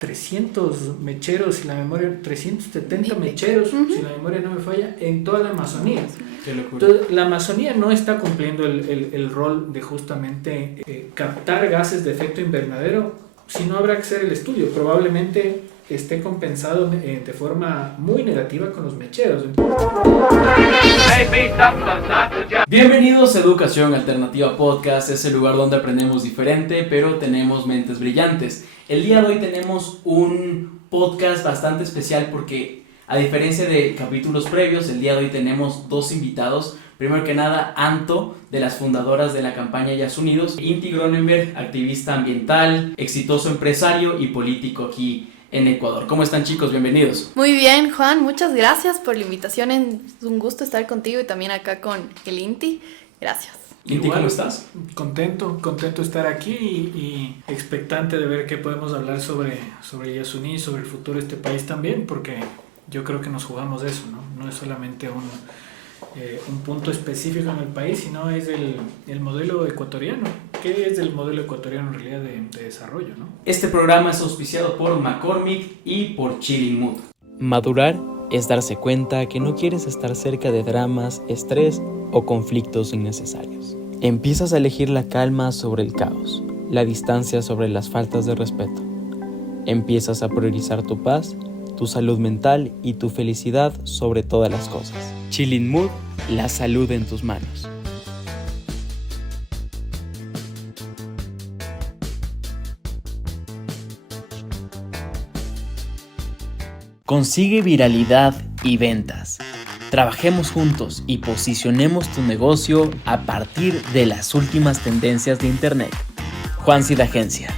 300 mecheros, si la memoria, 370 mecheros, si la memoria no me falla, en toda la Amazonía. Qué locura. Entonces, la Amazonía no está cumpliendo el rol de justamente captar gases de efecto invernadero, si no habrá que hacer el estudio. Probablemente esté compensado de forma muy negativa con los mecheros. Bienvenidos a Educación Alternativa Podcast, es el lugar donde aprendemos diferente, pero tenemos mentes brillantes. El día de hoy tenemos un podcast bastante especial porque, a diferencia de capítulos previos, el día de hoy tenemos dos invitados. Primero que nada, Anto, de las fundadoras de la campaña Yas Unidos, Inti Gronenberg, activista ambiental, exitoso empresario y político aquí en Ecuador. ¿Cómo están, chicos? Bienvenidos. Muy bien, Juan, muchas gracias por la invitación. Es un gusto estar contigo y también acá con el Inti. Gracias. Inti, ¿cómo estás? Contento de estar aquí y expectante de ver qué podemos hablar sobre Yasuní, sobre el futuro de este país también, porque yo creo que nos jugamos eso, ¿no? No es solamente un punto específico en el país, sino es el modelo ecuatoriano. ¿Qué es el modelo ecuatoriano en realidad de desarrollo, no? Este programa es auspiciado por McCormick y por Chilling Mood. Madurar es darse cuenta que no quieres estar cerca de dramas, estrés o conflictos innecesarios. Empiezas a elegir la calma sobre el caos, la distancia sobre las faltas de respeto. Empiezas a priorizar tu paz, tu salud mental y tu felicidad sobre todas las cosas. Chilling Mood, la salud en tus manos. Consigue viralidad y ventas. Trabajemos juntos y posicionemos tu negocio a partir de las últimas tendencias de Internet. Juan Cid Agencia.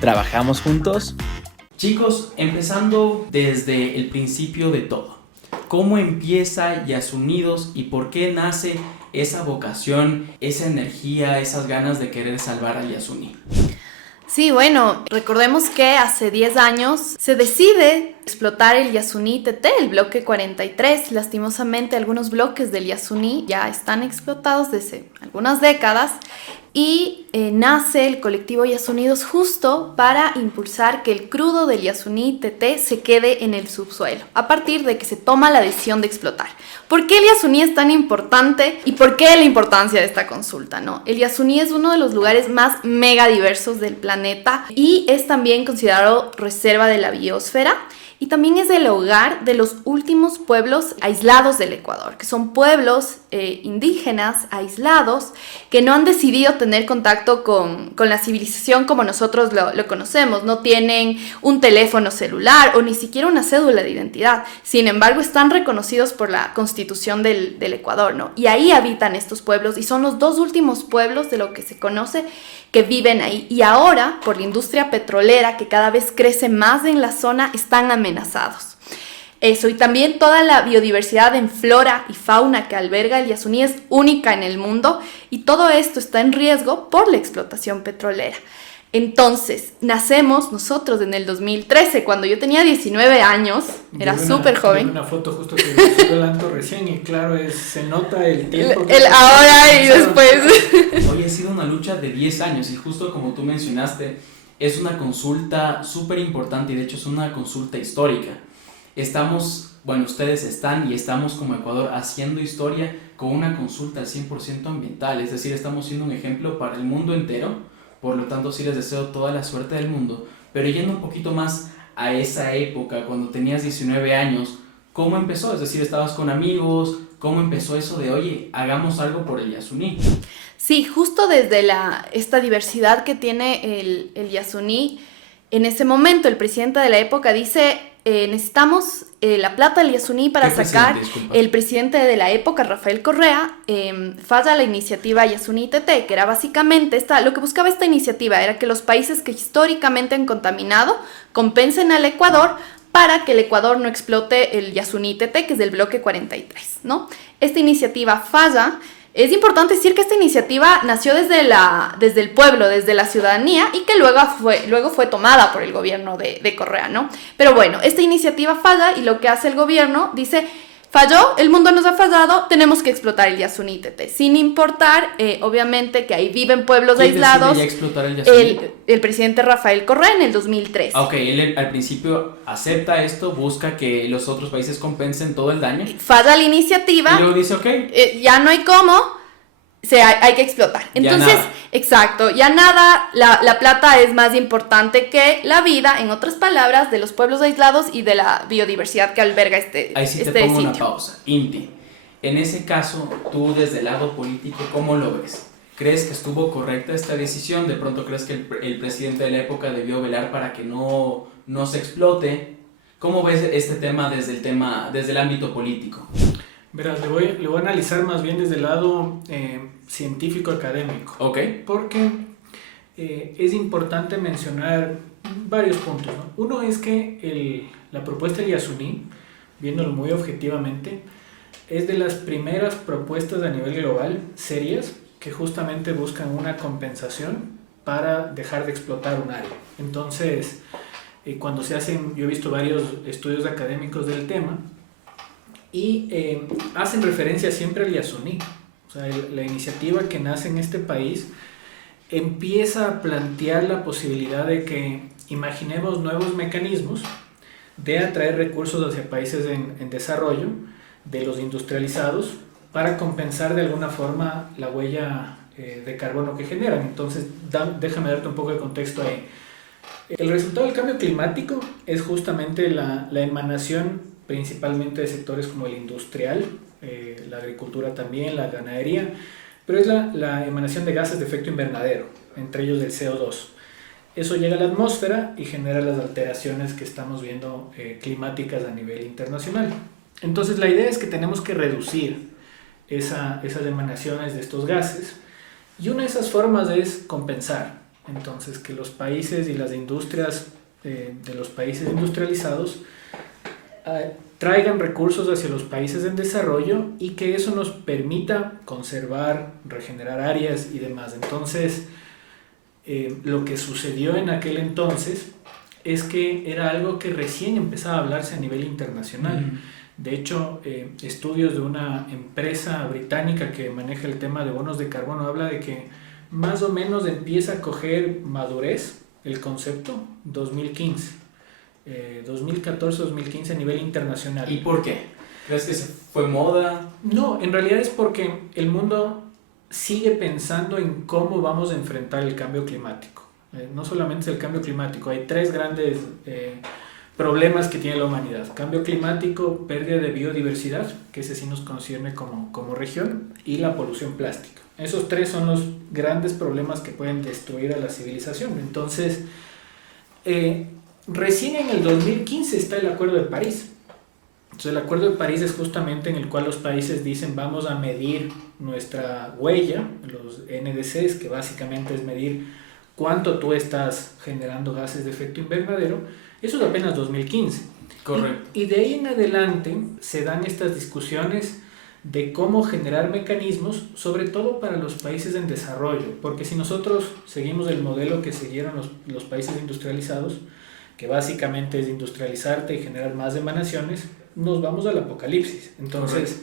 ¿Trabajamos juntos? Chicos, empezando desde el principio de todo. ¿Cómo empieza Yas Unidos y por qué nace esa vocación, esa energía, esas ganas de querer salvar a Yasuní? Sí, bueno, recordemos que hace 10 años se decide explotar el Yasuní TT, el bloque 43. Lastimosamente, algunos bloques del Yasuní ya están explotados desde algunas décadas y nace el colectivo Yas Unidos justo para impulsar que el crudo del Yasuní TT se quede en el subsuelo, a partir de que se toma la decisión de explotar. ¿Por qué el Yasuní es tan importante y por qué la importancia de esta consulta, no? El Yasuní es uno de los lugares más mega diversos del planeta y es también considerado reserva de la biosfera. Y también es el hogar de los últimos pueblos aislados del Ecuador, que son pueblos indígenas aislados que no han decidido tener contacto con la civilización como nosotros lo conocemos. No tienen un teléfono celular o ni siquiera una cédula de identidad. Sin embargo, están reconocidos por la Constitución del Ecuador, ¿no? Y ahí habitan estos pueblos y son los dos últimos pueblos de lo que se conoce que viven ahí. Y ahora, por la industria petrolera que cada vez crece más en la zona, están amenazados. Eso, y también toda la biodiversidad en flora y fauna que alberga el Yasuní es única en el mundo y todo esto está en riesgo por la explotación petrolera. Entonces, nacemos nosotros en el 2013, cuando yo tenía 19 años, era súper joven. Una foto justo que me subió el Anto recién y claro, se nota el tiempo. El ahora y después. Hoy ha sido una lucha de 10 años y justo como tú mencionaste, es una consulta súper importante y de hecho es una consulta histórica. Ustedes están y estamos como Ecuador haciendo historia con una consulta al 100% ambiental, es decir, estamos siendo un ejemplo para el mundo entero. Por lo tanto, sí les deseo toda la suerte del mundo. Pero yendo un poquito más a esa época, cuando tenías 19 años, ¿cómo empezó? Es decir, ¿estabas con amigos? ¿Cómo empezó eso de, oye, hagamos algo por el Yasuní? Sí, justo desde esta diversidad que tiene el Yasuní, en ese momento el presidente de la época dice, necesitamos la plata del Yasuní para sacar. El presidente de la época, Rafael Correa, falla la iniciativa Yasuní TT, que era básicamente lo que buscaba esta iniciativa era que los países que históricamente han contaminado compensen al Ecuador para que el Ecuador no explote el Yasuní TT, que es del bloque 43, ¿no? Esta iniciativa falla. Es importante decir que esta iniciativa nació desde el pueblo, desde la ciudadanía y que luego fue tomada por el gobierno de Correa, ¿no? Pero bueno, esta iniciativa falla y lo que hace el gobierno dice, falló, el mundo nos ha fallado, tenemos que explotar el Yasuní Tete, sin importar, obviamente, que ahí viven pueblos aislados. ¿Quién decide ya explotar el Yasuní? El presidente Rafael Correa en el 2003. Ok, él al principio acepta esto, busca que los otros países compensen todo el daño. Falla la iniciativa. Y luego dice, ok. Ya no hay cómo, hay que explotar. Entonces, exacto, ya nada, la plata es más importante que la vida, en otras palabras, de los pueblos aislados y de la biodiversidad que alberga Ahí sí te pongo una pausa. Inti, en ese caso, tú desde el lado político, ¿cómo lo ves? ¿Crees que estuvo correcta esta decisión? ¿De pronto crees que el presidente de la época debió velar para que no se explote? ¿Cómo ves este tema desde el ámbito político? Verás, le voy a analizar más bien desde el lado científico académico. Ok. Porque es importante mencionar varios puntos, ¿no? Uno es que la propuesta del Yasuní, viéndolo muy objetivamente, es de las primeras propuestas a nivel global serias que justamente buscan una compensación para dejar de explotar un área. Entonces, cuando se hacen, yo he visto varios estudios académicos del tema, y hacen referencia siempre al Yasuní. O sea, la iniciativa que nace en este país empieza a plantear la posibilidad de que imaginemos nuevos mecanismos de atraer recursos hacia países en desarrollo, de los industrializados, para compensar de alguna forma la huella de carbono que generan. Entonces, déjame darte un poco de contexto ahí. El resultado del cambio climático es justamente la emanación principalmente de sectores como el industrial, la agricultura también, la ganadería, pero es la emanación de gases de efecto invernadero, entre ellos del CO2. Eso llega a la atmósfera y genera las alteraciones que estamos viendo climáticas a nivel internacional. Entonces la idea es que tenemos que reducir esas emanaciones de estos gases, y una de esas formas es compensar. Entonces, que los países y las industrias de los países industrializados traigan recursos hacia los países en desarrollo, y que eso nos permita conservar, regenerar áreas y demás. Entonces, lo que sucedió en aquel entonces es que era algo que recién empezaba a hablarse a nivel internacional. De hecho, estudios de una empresa británica que maneja el tema de bonos de carbono habla de que más o menos empieza a coger madurez el concepto 2015. 2014-2015 a nivel internacional. ¿Y por qué? ¿Crees que fue moda? No, en realidad es porque el mundo sigue pensando en cómo vamos a enfrentar el cambio climático. No solamente es el cambio climático, hay tres grandes problemas que tiene la humanidad: cambio climático, pérdida de biodiversidad, que ese sí nos concierne como región, y la polución plástica. Esos tres son los grandes problemas que pueden destruir a la civilización. Entonces, recién en el 2015 está el Acuerdo de París. Entonces, el Acuerdo de París es justamente en el cual los países dicen: vamos a medir nuestra huella, los NDCs, que básicamente es medir cuánto tú estás generando gases de efecto invernadero. Eso es apenas 2015. Correcto. Y de ahí en adelante se dan estas discusiones de cómo generar mecanismos, sobre todo para los países en desarrollo, porque si nosotros seguimos el modelo que siguieron los países industrializados, que básicamente es industrializarte y generar más emanaciones, nos vamos al apocalipsis. Entonces,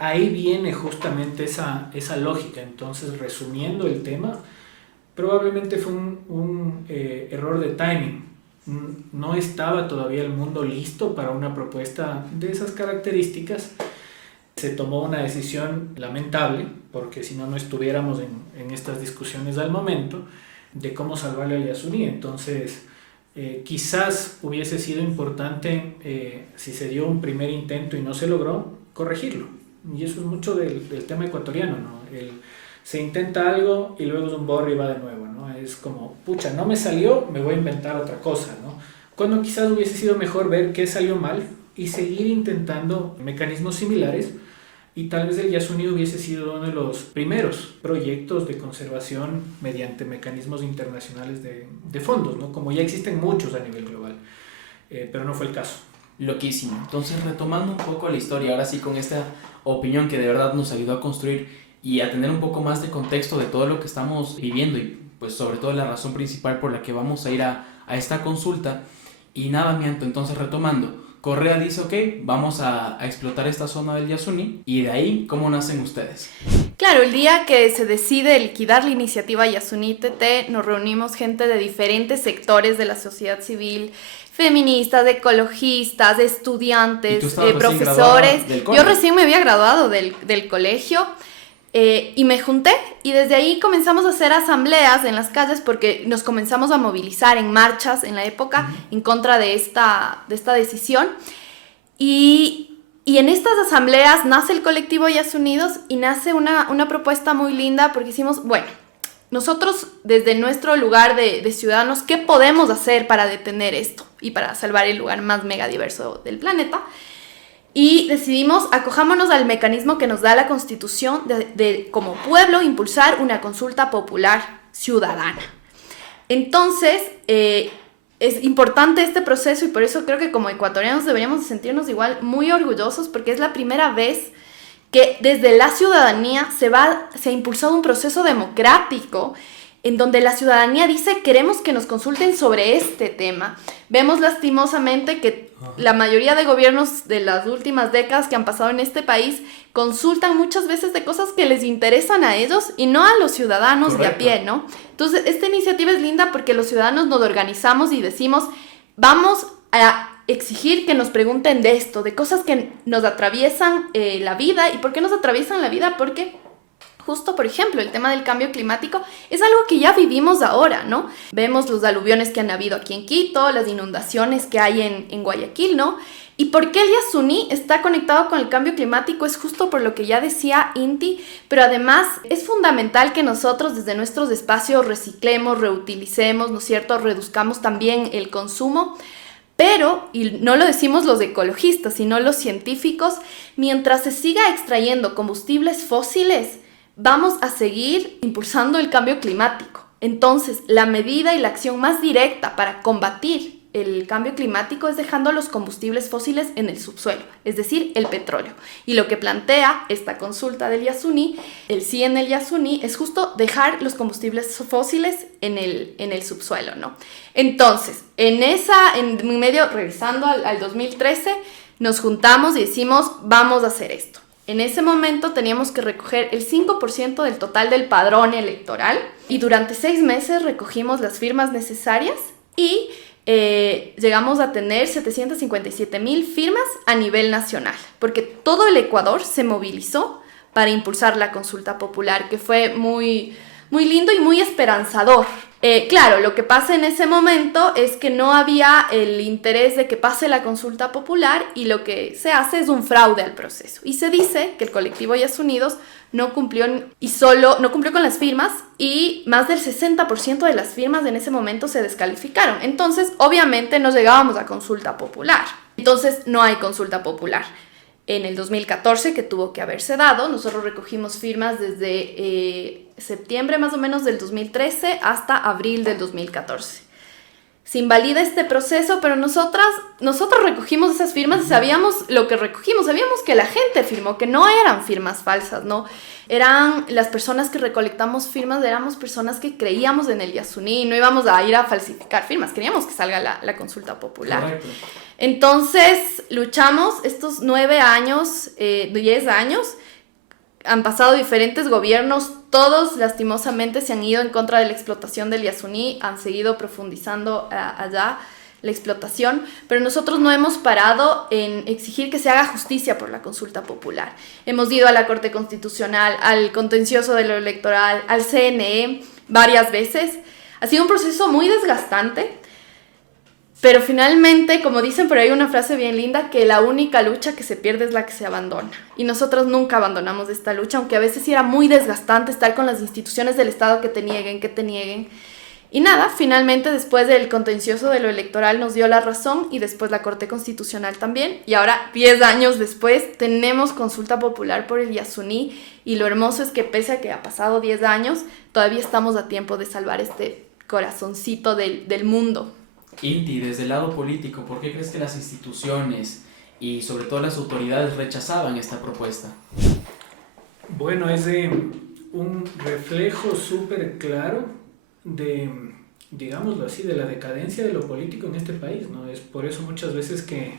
ahí viene justamente esa lógica. Entonces, resumiendo el tema, probablemente fue un error de timing. No estaba todavía el mundo listo para una propuesta de esas características. Se tomó una decisión lamentable, porque si no, no estuviéramos en estas discusiones al momento de cómo salvarle al Yasuní. Entonces, quizás hubiese sido importante, si se dio un primer intento y no se logró, corregirlo. Y eso es mucho del tema ecuatoriano, ¿no? Se intenta algo y luego es un borre y va de nuevo, ¿no? Es como, pucha, no me salió, me voy a inventar otra cosa, ¿no? Cuando quizás hubiese sido mejor ver qué salió mal y seguir intentando mecanismos similares, y tal vez el Yasuní hubiese sido uno de los primeros proyectos de conservación mediante mecanismos internacionales de fondos, ¿no? Como ya existen muchos a nivel global, pero no fue el caso. Loquísimo. Entonces, retomando un poco la historia, ahora sí con esta opinión que de verdad nos ayudó a construir y a tener un poco más de contexto de todo lo que estamos viviendo, y pues sobre todo la razón principal por la que vamos a ir a esta consulta. Y nada, Mianto, entonces retomando, Correa dice, ok, vamos a explotar esta zona del Yasuní, y de ahí, ¿cómo nacen ustedes? Claro, el día que se decide liquidar la iniciativa Yasuní TT, nos reunimos gente de diferentes sectores de la sociedad civil, feministas, ecologistas, estudiantes, ¿Y tú estabas recién profesores. graduada del Yo colegio? recién me había graduado del colegio y me junté y desde ahí comenzamos a hacer asambleas en las calles porque nos comenzamos a movilizar en marchas en la época en contra de esta decisión. Y en estas asambleas nace el colectivo Yasunidos y nace una propuesta muy linda porque hicimos, bueno, nosotros desde nuestro lugar de ciudadanos, ¿qué podemos hacer para detener esto y para salvar el lugar más megadiverso del planeta? Y decidimos, acojámonos al mecanismo que nos da la Constitución de como pueblo impulsar una consulta popular ciudadana. Entonces, es importante este proceso y por eso creo que como ecuatorianos deberíamos sentirnos igual muy orgullosos porque es la primera vez que desde la ciudadanía se ha impulsado un proceso democrático en donde la ciudadanía dice queremos que nos consulten sobre este tema. Vemos lastimosamente que la mayoría de gobiernos de las últimas décadas que han pasado en este país consultan muchas veces de cosas que les interesan a ellos y no a los ciudadanos de a pie, ¿no? Entonces, esta iniciativa es linda porque los ciudadanos nos organizamos y decimos, vamos a exigir que nos pregunten de esto, de cosas que nos atraviesan la vida. ¿Y por qué nos atraviesan la vida? Porque justo, por ejemplo, el tema del cambio climático es algo que ya vivimos ahora, ¿no? Vemos los aluviones que han habido aquí en Quito, las inundaciones que hay en Guayaquil, ¿no? ¿Y por qué el Yasuní está conectado con el cambio climático? Es justo por lo que ya decía Inti, pero además es fundamental que nosotros desde nuestros espacios reciclemos, reutilicemos, ¿no es cierto? Reduzcamos también el consumo. Pero, y no lo decimos los ecologistas, sino los científicos, mientras se siga extrayendo combustibles fósiles, vamos a seguir impulsando el cambio climático. Entonces, la medida y la acción más directa para combatir el cambio climático es dejando los combustibles fósiles en el subsuelo, es decir, el petróleo. Y lo que plantea esta consulta del Yasuní, el sí en el Yasuní, es justo dejar los combustibles fósiles en el subsuelo, ¿no? Entonces, en medio, regresando al 2013, nos juntamos y decimos, vamos a hacer esto. En ese momento teníamos que recoger el 5% del total del padrón electoral y durante 6 meses recogimos las firmas necesarias y llegamos a tener 757,000 firmas a nivel nacional, porque todo el Ecuador se movilizó para impulsar la consulta popular, que fue muy, muy lindo y muy esperanzador. Claro, lo que pasa en ese momento es que no había el interés de que pase la consulta popular y lo que se hace es un fraude al proceso. Y se dice que el colectivo Yasunidos no cumplió con las firmas y más del 60% de las firmas en ese momento se descalificaron. Entonces, obviamente no llegábamos a consulta popular. Entonces, no hay consulta popular. En el 2014, que tuvo que haberse dado, nosotros recogimos firmas desde septiembre más o menos del 2013 hasta abril del 2014. Se invalida este proceso, pero nosotros recogimos esas firmas y sabíamos lo que recogimos, sabíamos que la gente firmó, que no eran firmas falsas, ¿no? Eran las personas que recolectamos firmas, éramos personas que creíamos en el Yasuní, no íbamos a ir a falsificar firmas, queríamos que salga la consulta popular. Correcto. Entonces, luchamos estos 9 años, 10 años, han pasado diferentes gobiernos, todos lastimosamente se han ido en contra de la explotación del Yasuní, han seguido profundizando allá la explotación, pero nosotros no hemos parado en exigir que se haga justicia por la consulta popular. Hemos ido a la Corte Constitucional, al contencioso de lo electoral, al CNE varias veces. Ha sido un proceso muy desgastante, pero finalmente, como dicen por ahí una frase bien linda, que la única lucha que se pierde es la que se abandona. Y nosotros nunca abandonamos esta lucha, aunque a veces sí era muy desgastante estar con las instituciones del Estado que te nieguen. Y nada, finalmente después del contencioso de lo electoral nos dio la razón y después la Corte Constitucional también. Y ahora, 10 años después, tenemos consulta popular por el Yasuní. Y lo hermoso es que pese a que ha pasado 10 años, todavía estamos a tiempo de salvar este corazoncito del mundo. Inti, desde el lado político, ¿por qué crees que las instituciones y sobre todo las autoridades rechazaban esta propuesta? Bueno, es un reflejo súper claro de, digámoslo así, de la decadencia de lo político en este país, ¿no? Es por eso muchas veces que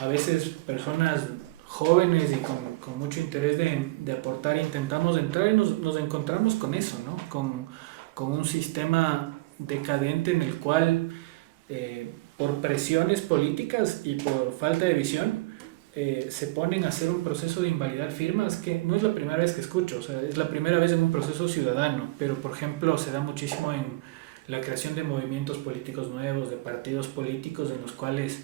a veces personas jóvenes y con mucho interés de aportar, intentamos entrar y nos encontramos con eso, ¿no? Con un sistema decadente en el cual por presiones políticas y por falta de visión se ponen a hacer un proceso de invalidar firmas que no es la primera vez que escucho, o sea, es la primera vez en un proceso ciudadano, pero por ejemplo se da muchísimo en la creación de movimientos políticos nuevos, de partidos políticos en los cuales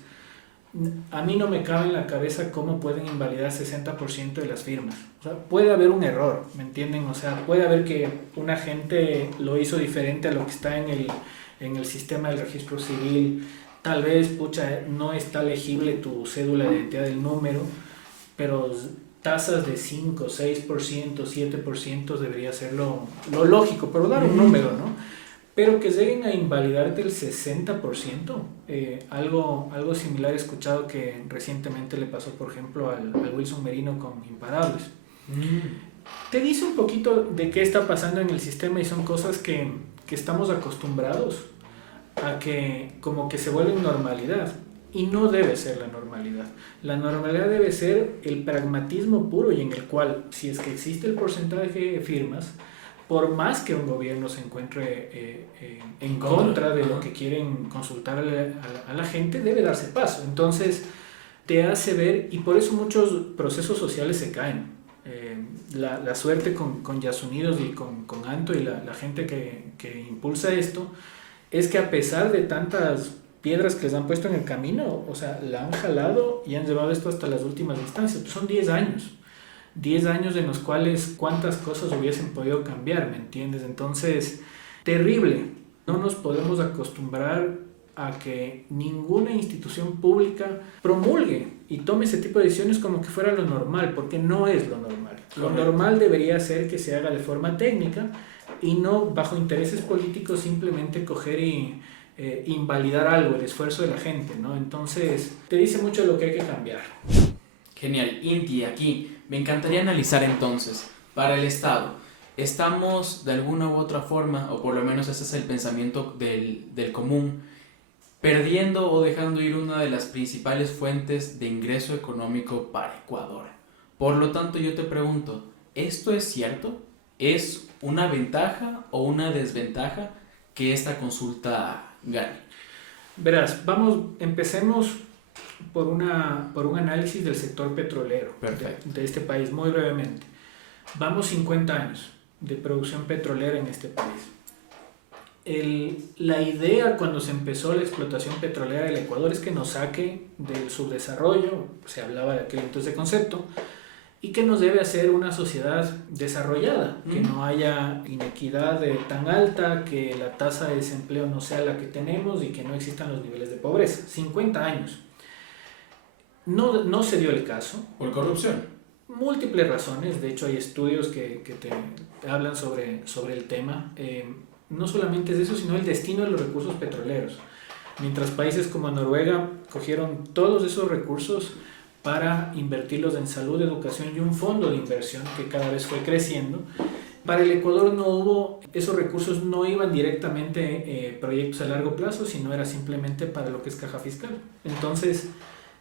a mí no me cabe en la cabeza cómo pueden invalidar 60% de las firmas. O sea, puede haber un error, ¿me entienden? O sea, puede haber que una gente lo hizo diferente a lo que está en el sistema del registro civil. Tal vez, pucha, no está legible tu cédula de identidad del número, pero tasas de 5, 6%, 7% debería ser lo lógico, pero dar un número, ¿no? Pero que lleguen a invalidarte el 60%, algo similar he escuchado que recientemente le pasó, por ejemplo, al Wilson Merino con Imparables. Te dice un poquito de qué está pasando en el sistema y son cosas que estamos acostumbrados a que como que se vuelven normalidad y no debe ser la normalidad. La normalidad debe ser el pragmatismo puro y en el cual si es que existe el porcentaje de firmas, por más que un gobierno se encuentre en contra de lo que quieren consultar a la gente, debe darse paso. Entonces te hace ver, y por eso muchos procesos sociales se caen. La suerte con Yasunidos y con Anto y la gente que impulsa esto, es que a pesar de tantas piedras que les han puesto en el camino, o sea, la han jalado y han llevado esto hasta las últimas instancias. Pues son 10 años. 10 años en los cuales cuántas cosas hubiesen podido cambiar, ¿me entiendes? Entonces, terrible. No nos podemos acostumbrar a que ninguna institución pública promulgue y tome ese tipo de decisiones como que fuera lo normal, porque no es lo normal. Lo normal debería ser que se haga de forma técnica y no bajo intereses políticos simplemente coger y invalidar algo, el esfuerzo de la gente, ¿no? Entonces, te dice mucho de lo que hay que cambiar. Genial. Inti, aquí me encantaría analizar entonces, para el Estado, ¿estamos de alguna u otra forma, o por lo menos ese es el pensamiento del común, perdiendo o dejando ir una de las principales fuentes de ingreso económico para Ecuador? Por lo tanto, yo te pregunto, ¿esto es cierto? ¿Es una ventaja o una desventaja que esta consulta gane? Verás, empecemos por un análisis del sector petrolero de este país, muy brevemente. Vamos 50 años de producción petrolera en este país. La idea cuando se empezó la explotación petrolera del Ecuador es que nos saque del subdesarrollo, se hablaba de aquel entonces de concepto, y que nos debe hacer una sociedad desarrollada, que no haya inequidad tan alta, que la tasa de desempleo no sea la que tenemos y que no existan los niveles de pobreza. 50 años. No se dio el caso. ¿Por corrupción? Múltiples razones, de hecho hay estudios que te hablan sobre el tema. No solamente es eso, sino el destino de los recursos petroleros. Mientras países como Noruega cogieron todos esos recursos para invertirlos en salud, educación y un fondo de inversión que cada vez fue creciendo. Para el Ecuador no hubo, esos recursos no iban directamente proyectos a largo plazo, sino era simplemente para lo que es caja fiscal. Entonces,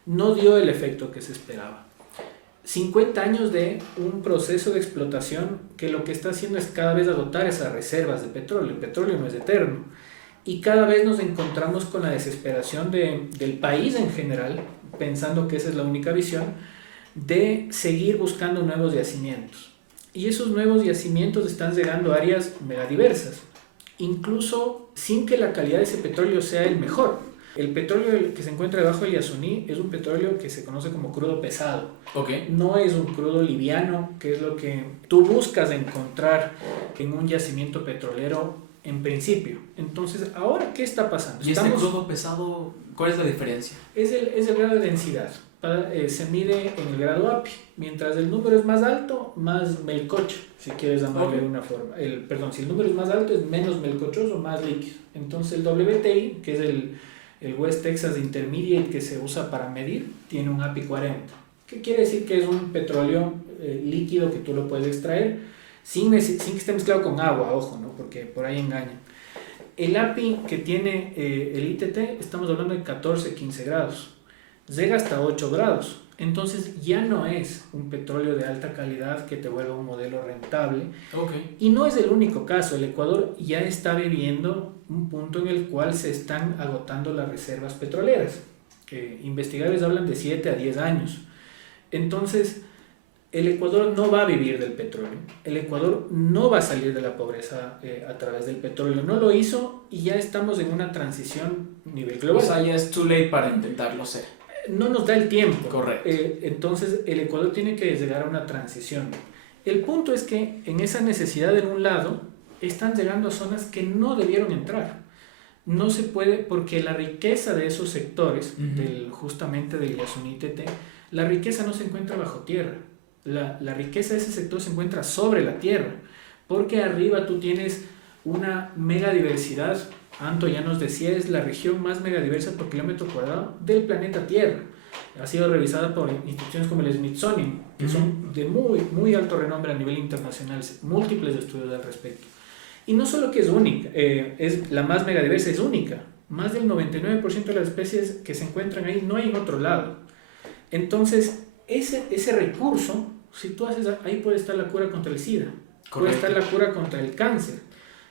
no dio el efecto que se esperaba. 50 años de un proceso de explotación que lo que está haciendo es cada vez agotar esas reservas de petróleo. El petróleo no es eterno. Y cada vez nos encontramos con la desesperación del país en general, pensando que esa es la única visión, de seguir buscando nuevos yacimientos. Y esos nuevos yacimientos están llegando a áreas megadiversas, incluso sin que la calidad de ese petróleo sea el mejor. El petróleo que se encuentra debajo del Yasuní es un petróleo que se conoce como crudo pesado. Okay. No es un crudo liviano, que es lo que tú buscas encontrar en un yacimiento petrolero en principio. Entonces, ¿ahora qué está pasando? ¿Y este crudo pesado, cuál es la diferencia? Es el grado de densidad. Se mide en el grado API. Mientras el número es más alto, más melcocho, si quieres llamarle de una forma. Si el número es más alto, es menos melcochoso, más líquido. Entonces el WTI, que es el West Texas Intermediate que se usa para medir, tiene un API 40. ¿Qué quiere decir? Que es un petróleo líquido que tú lo puedes extraer sin que esté mezclado con agua, ojo, ¿no? Porque por ahí engañan. El API que tiene el ITT, estamos hablando de 14-15 grados. llega hasta 8 grados. Entonces ya no es un petróleo de alta calidad que te vuelva un modelo rentable. Okay. Y no es el único caso. El Ecuador ya está viviendo un punto en el cual se están agotando las reservas petroleras. Investigadores hablan de 7 a 10 años. Entonces, el Ecuador no va a vivir del petróleo. El Ecuador no va a salir de la pobreza a través del petróleo. No lo hizo y ya estamos en una transición a nivel global. O sea, ya es too late para intentarlo ser. No nos da el tiempo. Correcto. Entonces el Ecuador tiene que llegar a una transición. El punto es que en esa necesidad en un lado están llegando a zonas que no debieron entrar. No se puede, porque la riqueza de esos sectores, justamente del Yasuní-Tete, la riqueza no se encuentra bajo tierra. La riqueza de ese sector se encuentra sobre la tierra, porque arriba tú tienes una megadiversidad. Anto ya nos decía, es la región más megadiversa por kilómetro cuadrado del planeta Tierra. Ha sido revisada por instituciones como el Smithsonian, que son de muy, muy alto renombre a nivel internacional, múltiples estudios al respecto. Y no solo que es única, es la más megadiversa, es única. Más del 99% de las especies que se encuentran ahí no hay en otro lado. Entonces, ese recurso, si tú haces, ahí puede estar la cura contra el SIDA, puede estar la cura contra el cáncer,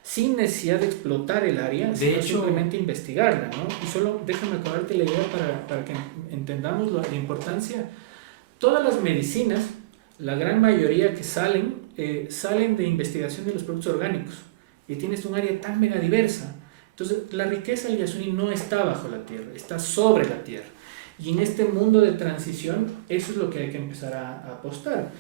sin necesidad de explotar el área, sino simplemente investigarla, ¿no? Y solo déjame acabarte la idea para que entendamos la importancia. Todas las medicinas, la gran mayoría que salen de investigación de los productos orgánicos, y tienes un área tan mega diversa. Entonces, la riqueza del Yasuní no está bajo la tierra, está sobre la tierra. Y en este mundo de transición, eso es lo que hay que empezar a apostar.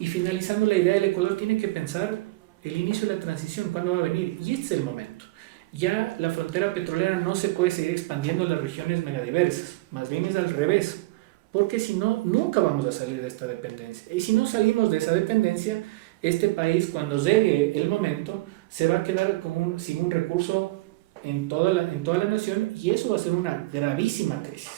Y finalizando la idea, el Ecuador tiene que pensar el inicio de la transición, ¿cuándo va a venir? Y este es el momento. Ya la frontera petrolera no se puede seguir expandiendo en las regiones megadiversas, más bien es al revés, porque si no, nunca vamos a salir de esta dependencia. Y si no salimos de esa dependencia, este país, cuando llegue el momento, se va a quedar sin un recurso en toda la nación, y eso va a ser una gravísima crisis.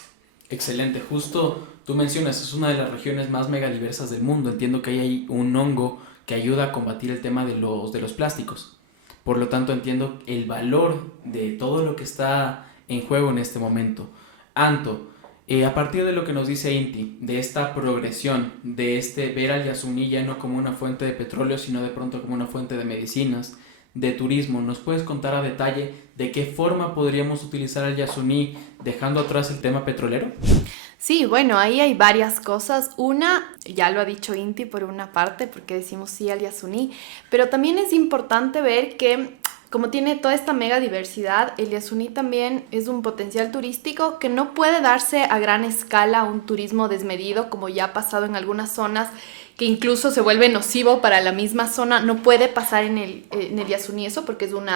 Excelente, justo tú mencionas, es una de las regiones más megadiversas del mundo. Entiendo que hay un hongo que ayuda a combatir el tema de los plásticos. Por lo tanto, entiendo el valor de todo lo que está en juego en este momento. Anto, a partir de lo que nos dice Inti, de esta progresión, de ver al Yasuní ya no como una fuente de petróleo, sino de pronto como una fuente de medicinas, de turismo, ¿nos puedes contar a detalle de qué forma podríamos utilizar al Yasuní dejando atrás el tema petrolero? Sí, bueno, ahí hay varias cosas. Una, ya lo ha dicho Inti por una parte, porque decimos sí al Yasuní, pero también es importante ver que como tiene toda esta mega diversidad, el Yasuní también es un potencial turístico que no puede darse a gran escala, un turismo desmedido, como ya ha pasado en algunas zonas, que incluso se vuelve nocivo para la misma zona. No puede pasar en el Yasuní eso, porque es un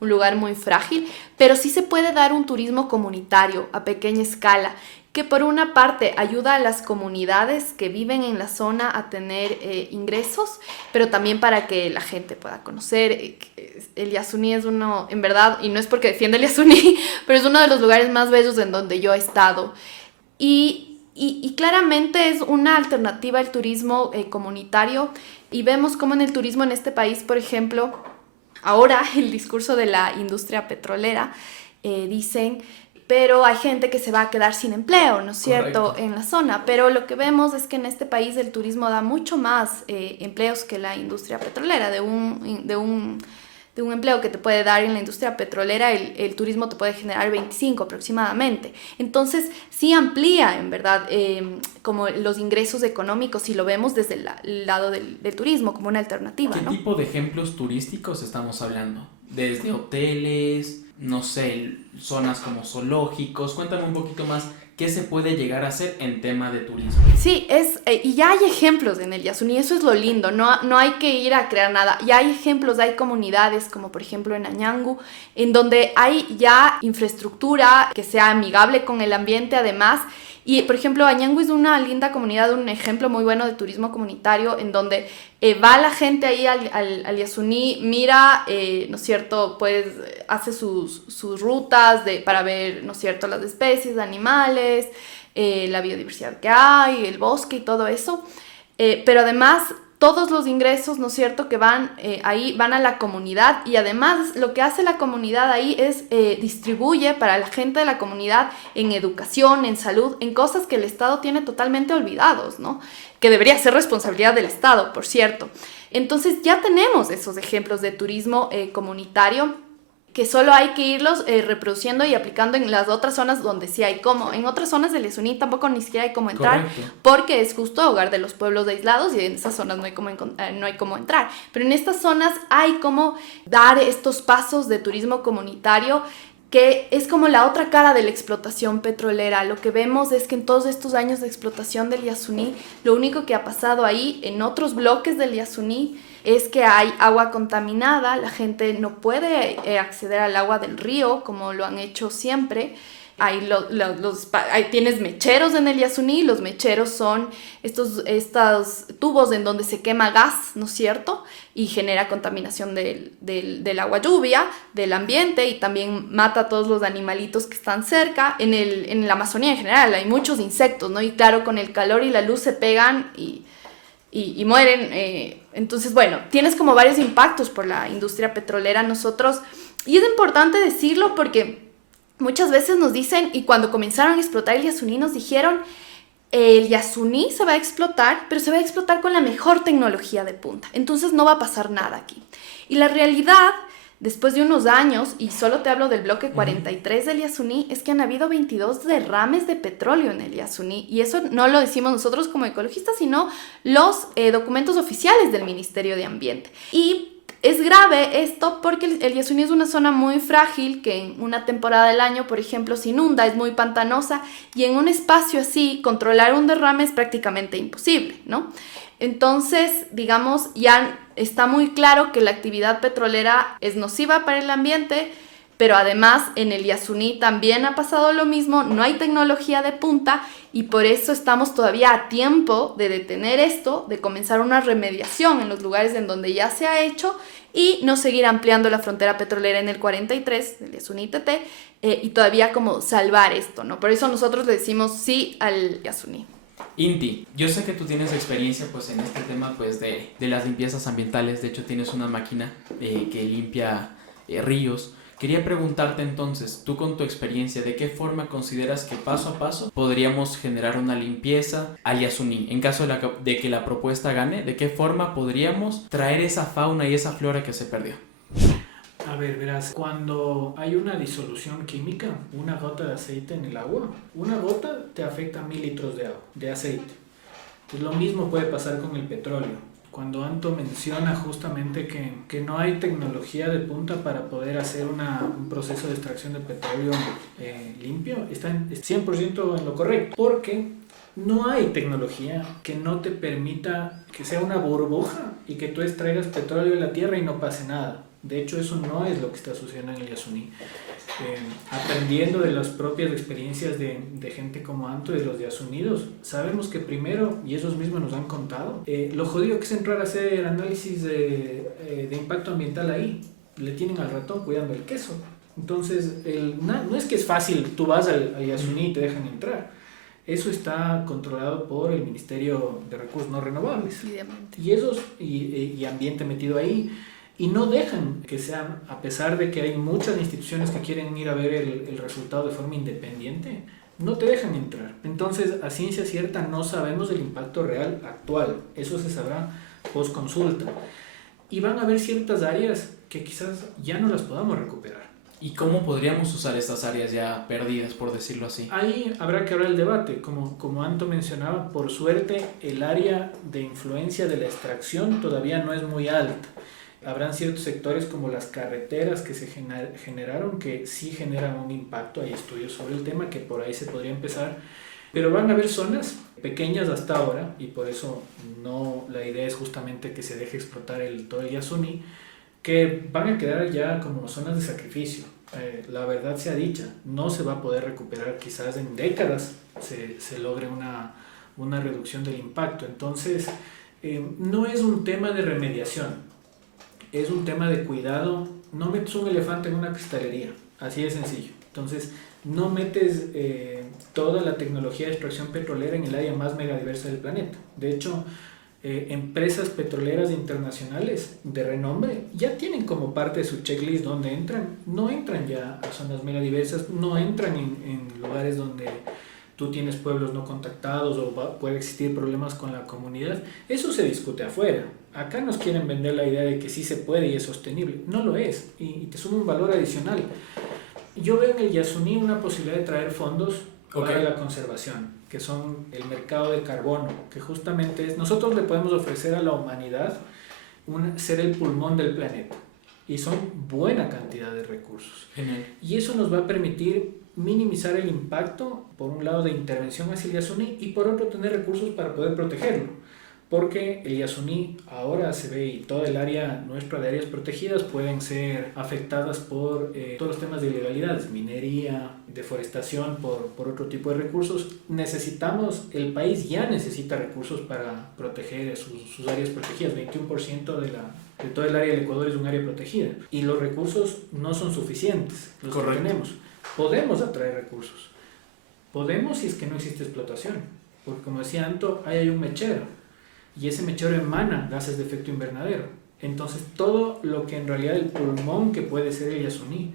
lugar muy frágil, pero sí se puede dar un turismo comunitario a pequeña escala, que por una parte ayuda a las comunidades que viven en la zona a tener ingresos, pero también para que la gente pueda conocer. El Yasuní es uno, en verdad, y no es porque defienda el Yasuní, pero es uno de los lugares más bellos en donde yo he estado. Y claramente es una alternativa al turismo comunitario, y vemos cómo en el turismo en este país, por ejemplo, ahora el discurso de la industria petrolera, dicen, pero hay gente que se va a quedar sin empleo, ¿no es cierto?, correcto, en la zona. Pero lo que vemos es que en este país el turismo da mucho más empleos que la industria petrolera. De un empleo que te puede dar en la industria petrolera, el turismo te puede generar 25 aproximadamente. Entonces, sí amplía, en verdad, como los ingresos económicos, si lo vemos desde el lado del turismo, como una alternativa, ¿no? ¿Qué tipo de ejemplos turísticos estamos hablando? Desde hoteles, no sé, zonas como zoológicos. Cuéntame un poquito más, ¿qué se puede llegar a hacer en tema de turismo? Sí, y ya hay ejemplos en el Yasuní, eso es lo lindo, no hay que ir a crear nada. Ya hay ejemplos, hay comunidades como por ejemplo en Añangu, en donde hay ya infraestructura que sea amigable con el ambiente además. Y por ejemplo, Añangu es una linda comunidad, un ejemplo muy bueno de turismo comunitario, en donde va la gente ahí al Yasuní, mira, ¿no es cierto?, pues hace sus rutas para ver, ¿no es cierto?, las especies de animales, la biodiversidad que hay, el bosque y todo eso. Pero además todos los ingresos, ¿no es cierto?, que van ahí, van a la comunidad, y además lo que hace la comunidad ahí es distribuye para la gente de la comunidad en educación, en salud, en cosas que el Estado tiene totalmente olvidados, ¿no? Que debería ser responsabilidad del Estado, por cierto. Entonces ya tenemos esos ejemplos de turismo comunitario, que solo hay que irlos reproduciendo y aplicando en las otras zonas donde sí hay cómo. En otras zonas del Yasuní tampoco ni siquiera hay cómo entrar. Correcto. Porque es justo hogar de los pueblos aislados y en esas zonas no hay cómo entrar. Pero en estas zonas hay cómo dar estos pasos de turismo comunitario, que es como la otra cara de la explotación petrolera. Lo que vemos es que en todos estos años de explotación del Yasuní, lo único que ha pasado ahí en otros bloques del Yasuní es que hay agua contaminada, la gente no puede acceder al agua del río como lo han hecho siempre. Tienes mecheros en el Yasuní. Los mecheros son estos tubos en donde se quema gas, ¿no es cierto? Y genera contaminación del agua lluvia, del ambiente, y también mata a todos los animalitos que están cerca. En la Amazonía en general hay muchos insectos, ¿no? Y claro, con el calor y la luz se pegan y mueren. Entonces, bueno, tienes como varios impactos por la industria petrolera. Y es importante decirlo porque muchas veces nos dicen, y cuando comenzaron a explotar el Yasuní nos dijeron, el Yasuní se va a explotar, pero se va a explotar con la mejor tecnología de punta, entonces no va a pasar nada aquí. Y la realidad, después de unos años, y solo te hablo del bloque 43 del Yasuní, es que han habido 22 derrames de petróleo en el Yasuní, y eso no lo decimos nosotros como ecologistas, sino los documentos oficiales del Ministerio de Ambiente. Y es grave esto porque el Yasuní es una zona muy frágil, que en una temporada del año, por ejemplo, se inunda, es muy pantanosa, y en un espacio así controlar un derrame es prácticamente imposible, ¿no? Entonces, digamos, ya está muy claro que la actividad petrolera es nociva para el ambiente, pero además en el Yasuní también ha pasado lo mismo, no hay tecnología de punta, y por eso estamos todavía a tiempo de detener esto, de comenzar una remediación en los lugares en donde ya se ha hecho y no seguir ampliando la frontera petrolera en el 43 del Yasuní TT, y todavía como salvar esto, ¿no? Por eso nosotros le decimos sí al Yasuní. Inti, yo sé que tú tienes experiencia pues en este tema pues de las limpiezas ambientales. De hecho tienes una máquina que limpia ríos. Quería preguntarte entonces, tú con tu experiencia, ¿de qué forma consideras que paso a paso podríamos generar una limpieza al Yasuní? En caso de que la propuesta gane, ¿de qué forma podríamos traer esa fauna y esa flora que se perdió? A ver, verás, cuando hay una disolución química, una gota de aceite en el agua, una gota te afecta 1000 litros de agua, de aceite. Pues lo mismo puede pasar con el petróleo. Cuando Anto menciona justamente que no hay tecnología de punta para poder hacer un proceso de extracción de petróleo limpio, está 100% en lo correcto, porque no hay tecnología que no te permita que sea una burbuja y que tú extraigas petróleo de la tierra y no pase nada. De hecho, eso no es lo que está sucediendo en el Yasuní. Aprendiendo de las propias experiencias de gente como Anto, de los Yasunidos, sabemos que primero, y ellos mismos nos han contado, lo jodido que es entrar a hacer análisis de impacto ambiental ahí. Le tienen al ratón cuidando el queso. Entonces, no es que es fácil, tú vas al Yasuní y te dejan entrar. Eso está controlado por el Ministerio de Recursos No Renovables. Y ambiente metido ahí. Y no dejan que sean, a pesar de que hay muchas instituciones que quieren ir a ver el resultado de forma independiente, no te dejan entrar. Entonces, a ciencia cierta no sabemos el impacto real actual. Eso se sabrá post consulta. Y van a haber ciertas áreas que quizás ya no las podamos recuperar. ¿Y cómo podríamos usar estas áreas ya perdidas, por decirlo así? Ahí habrá que hablar el debate. Como Anto mencionaba, por suerte el área de influencia de la extracción todavía no es muy alta. Habrán ciertos sectores como las carreteras que se generaron que sí generan un impacto. Hay estudios sobre el tema que por ahí se podría empezar. Pero van a haber zonas pequeñas hasta ahora, y por eso la idea es justamente que se deje explotar todo el Yasuní, que van a quedar ya como zonas de sacrificio. La verdad sea dicha, no se va a poder recuperar, quizás en décadas se logre una reducción del impacto. Entonces, no es un tema de remediación, es un tema de cuidado. No metes un elefante en una cristalería, así de sencillo. Entonces, no metes toda la tecnología de extracción petrolera en el área más megadiversa del planeta. De hecho, empresas petroleras internacionales de renombre ya tienen como parte de su checklist donde entran. No entran ya a zonas megadiversas, no entran en lugares donde tú tienes pueblos no contactados o puede existir problemas con la comunidad. Eso se discute afuera. Acá nos quieren vender la idea de que sí se puede y es sostenible. No lo es, y te suma un valor adicional. Yo veo en el Yasuní una posibilidad de traer fondos para la conservación, que son el mercado de carbono, que justamente es, nosotros le podemos ofrecer a la humanidad ser el pulmón del planeta, y son buena cantidad de recursos. Genial. Y eso nos va a permitir minimizar el impacto, por un lado, de intervención hacia el Yasuní, y por otro, tener recursos para poder protegerlo. Porque el Yasuní ahora se ve, y toda el área nuestra de áreas protegidas pueden ser afectadas por todos los temas de ilegalidades, minería, deforestación, por otro tipo de recursos. El país ya necesita recursos para proteger sus áreas protegidas. 21% de toda el área del Ecuador es un área protegida, y los recursos no son suficientes, los que tenemos. Podemos atraer recursos, podemos si es que no existe explotación, porque como decía Anto, ahí hay un mechero, y ese mechero emana gases de efecto invernadero. Entonces todo lo que en realidad el pulmón que puede ser el Yasuní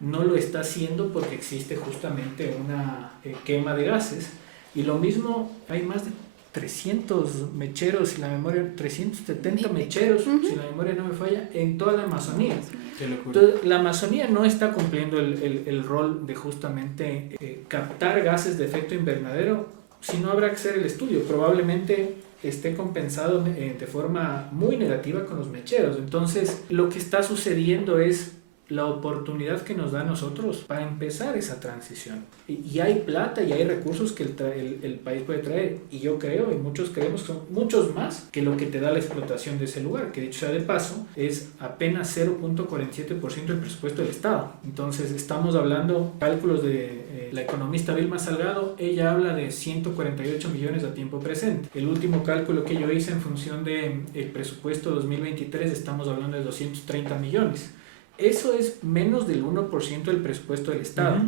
no lo está haciendo porque existe justamente una quema de gases. Y lo mismo, hay más de 300 mecheros, si la memoria, 370 mecheros, si la memoria no me falla, en toda la Amazonía. Qué locura. Entonces, la Amazonía no está cumpliendo el rol de justamente captar gases de efecto invernadero, si no habrá que hacer el estudio. Probablemente esté compensado de forma muy negativa con los mecheros. Entonces, lo que está sucediendo es la oportunidad que nos da a nosotros para empezar esa transición. Y hay plata y hay recursos que el país puede traer. Y yo creo, y muchos creemos, que son muchos más que lo que te da la explotación de ese lugar, que dicho sea de paso, es apenas 0.47% del presupuesto del Estado. Entonces, estamos hablando, cálculos de la economista Vilma Salgado, ella habla de 148 millones a tiempo presente. El último cálculo que yo hice en función del presupuesto 2023, estamos hablando de 230 millones. Eso es menos del 1% del presupuesto del Estado.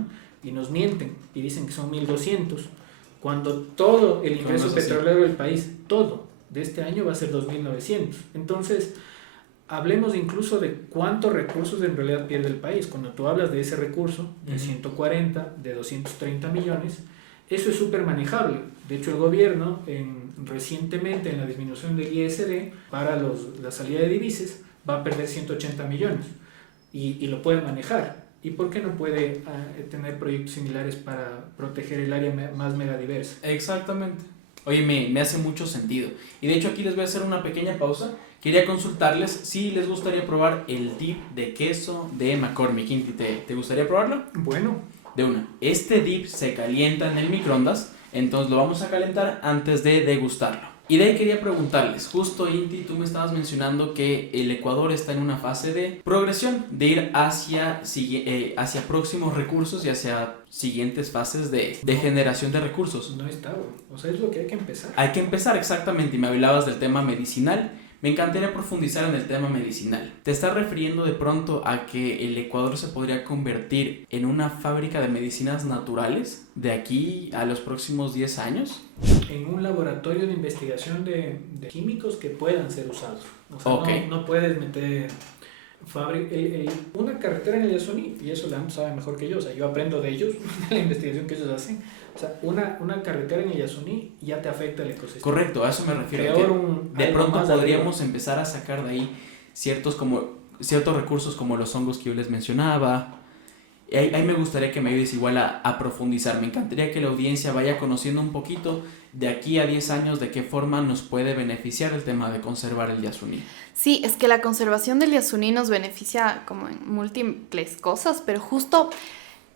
Y nos mienten y dicen que son 1.200, cuando todo el ingreso petrolero del país, todo de este año va a ser 2.900. Entonces, hablemos incluso de cuántos recursos en realidad pierde el país. Cuando tú hablas de ese recurso, de 140, de 230 millones, eso es súper manejable. De hecho, el gobierno recientemente en la disminución del ISD para la salida de divisas va a perder 180 millones. Y lo puede manejar. ¿Y por qué no puede tener proyectos similares para proteger el área más megadiversa? Exactamente. Oye, me hace mucho sentido. Y de hecho aquí les voy a hacer una pequeña pausa. Quería consultarles si les gustaría probar el dip de queso de McCormick. Inti, ¿te gustaría probarlo? Bueno. De una. Este dip se calienta en el microondas, entonces lo vamos a calentar antes de degustarlo. Y de ahí quería preguntarles, justo Inti, tú me estabas mencionando que el Ecuador está en una fase de progresión, de ir hacia próximos recursos y hacia siguientes fases de generación de recursos. No está, güey. O sea, es lo que hay que empezar. Hay que empezar, exactamente, y me hablabas del tema medicinal. Me encantaría profundizar en el tema medicinal. ¿Te estás refiriendo de pronto a que el Ecuador se podría convertir en una fábrica de medicinas naturales de aquí a los próximos 10 años? En un laboratorio de investigación de químicos que puedan ser usados. O sea, no puedes meter una carretera en el Yasuní, y eso Leandro sabe mejor que yo. O sea, yo aprendo de ellos, de la investigación que ellos hacen. O sea, una carretera en el Yasuní ya te afecta el ecosistema. Correcto, a eso me refiero. De pronto podríamos empezar a sacar de ahí ciertos recursos como los hongos que yo les mencionaba. Ahí me gustaría que me ayudes igual a profundizar. Me encantaría que la audiencia vaya conociendo un poquito de aquí a 10 años de qué forma nos puede beneficiar el tema de conservar el Yasuní. Sí, es que la conservación del Yasuní nos beneficia como en múltiples cosas, pero justo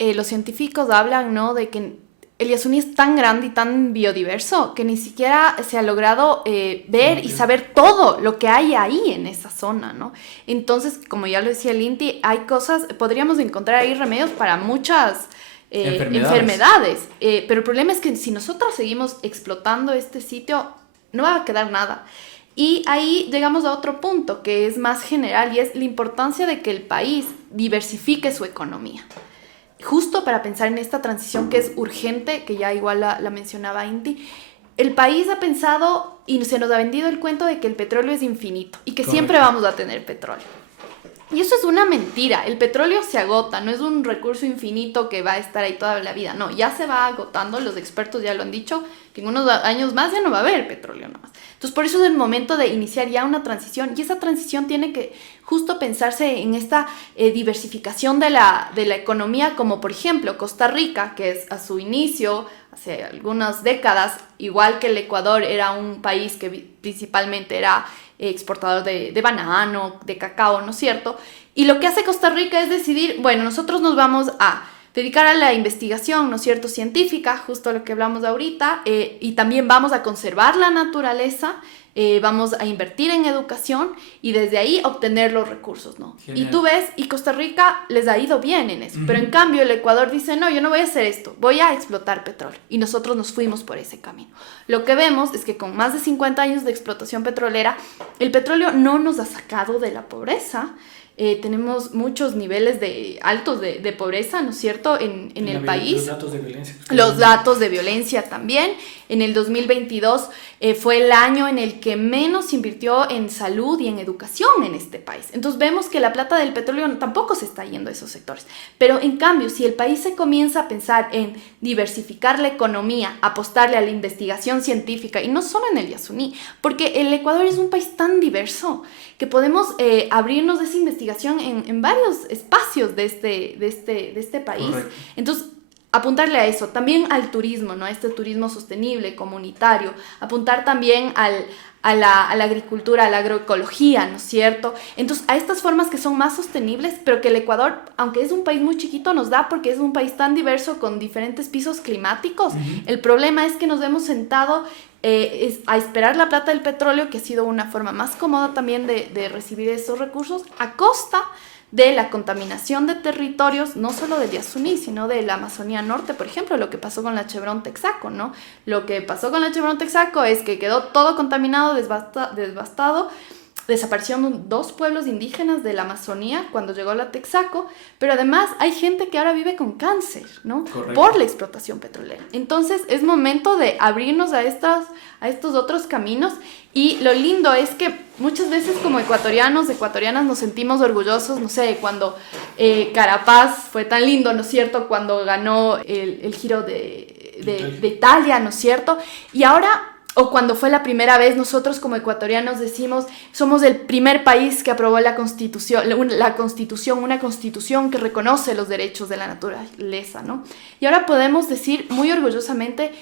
los científicos hablan, ¿no?, de que el Yasuní es tan grande y tan biodiverso que ni siquiera se ha logrado ver y saber todo lo que hay ahí en esa zona, ¿no? Entonces, como ya lo decía el Inti, hay cosas, podríamos encontrar ahí remedios para muchas enfermedades. Pero el problema es que si nosotros seguimos explotando este sitio, no va a quedar nada. Y ahí llegamos a otro punto que es más general, y es la importancia de que el país diversifique su economía. Justo para pensar en esta transición que es urgente, que ya igual la mencionaba Inti, el país ha pensado y se nos ha vendido el cuento de que el petróleo es infinito y que Correcto. siempre vamos a tener petróleo. Y eso es una mentira. El petróleo se agota, no es un recurso infinito que va a estar ahí toda la vida. No, ya se va agotando, los expertos ya lo han dicho, que en unos años más ya no va a haber petróleo nomás. Entonces, por eso es el momento de iniciar ya una transición, y esa transición tiene que justo pensarse en esta diversificación de la economía, como por ejemplo Costa Rica, que es a su inicio, hace algunas décadas, igual que el Ecuador, era un país que principalmente era exportador de banano, de cacao, ¿no es cierto? Y lo que hace Costa Rica es decidir, bueno, nosotros nos vamos a dedicar a la investigación, ¿no es cierto?, científica, justo lo que hablamos ahorita, y también vamos a conservar la naturaleza, vamos a invertir en educación y desde ahí obtener los recursos, ¿no? Genial. Y tú ves, y Costa Rica les ha ido bien en eso, pero en cambio el Ecuador dice, no, yo no voy a hacer esto, voy a explotar petróleo, y nosotros nos fuimos por ese camino. Lo que vemos es que con más de 50 años de explotación petrolera, el petróleo no nos ha sacado de la pobreza. Tenemos muchos niveles altos de pobreza, ¿no es cierto?, en el país. Los datos de violencia. Los datos de violencia también. En el 2022 fue el año en el que menos se invirtió en salud y en educación en este país. Entonces vemos que la plata del petróleo tampoco se está yendo a esos sectores. Pero en cambio, si el país se comienza a pensar en diversificar la economía, apostarle a la investigación científica, y no solo en el Yasuní, porque el Ecuador es un país tan diverso que podemos abrirnos de esa investigación en varios espacios de este país. Correcto. Entonces, apuntarle a eso, también al turismo, ¿no? A este turismo sostenible, comunitario, apuntar también a la agricultura, a la agroecología, ¿no es cierto? Entonces, a estas formas que son más sostenibles, pero que el Ecuador, aunque es un país muy chiquito, nos da porque es un país tan diverso con diferentes pisos climáticos. El problema es que nos hemos sentado a esperar la plata del petróleo, que ha sido una forma más cómoda también de recibir esos recursos, a costa de la contaminación de territorios, no solo del Yasuní, sino de la Amazonía Norte, por ejemplo, lo que pasó con la Chevron Texaco, ¿no? Lo que pasó con la Chevron Texaco es que quedó todo contaminado, devastado, desaparecieron 2 pueblos indígenas de la Amazonía cuando llegó la Texaco, pero además hay gente que ahora vive con cáncer, ¿no? Correcto. Por la explotación petrolera. Entonces es momento de abrirnos a estos otros caminos, y lo lindo es que muchas veces como ecuatorianas nos sentimos orgullosos, no sé, cuando Carapaz fue tan lindo, ¿no es cierto?, cuando ganó el Giro de Italia, ¿no es cierto? Y ahora, o cuando fue la primera vez, nosotros como ecuatorianos decimos, somos el primer país que aprobó una constitución que reconoce los derechos de la naturaleza, ¿no? Y ahora podemos decir muy orgullosamente,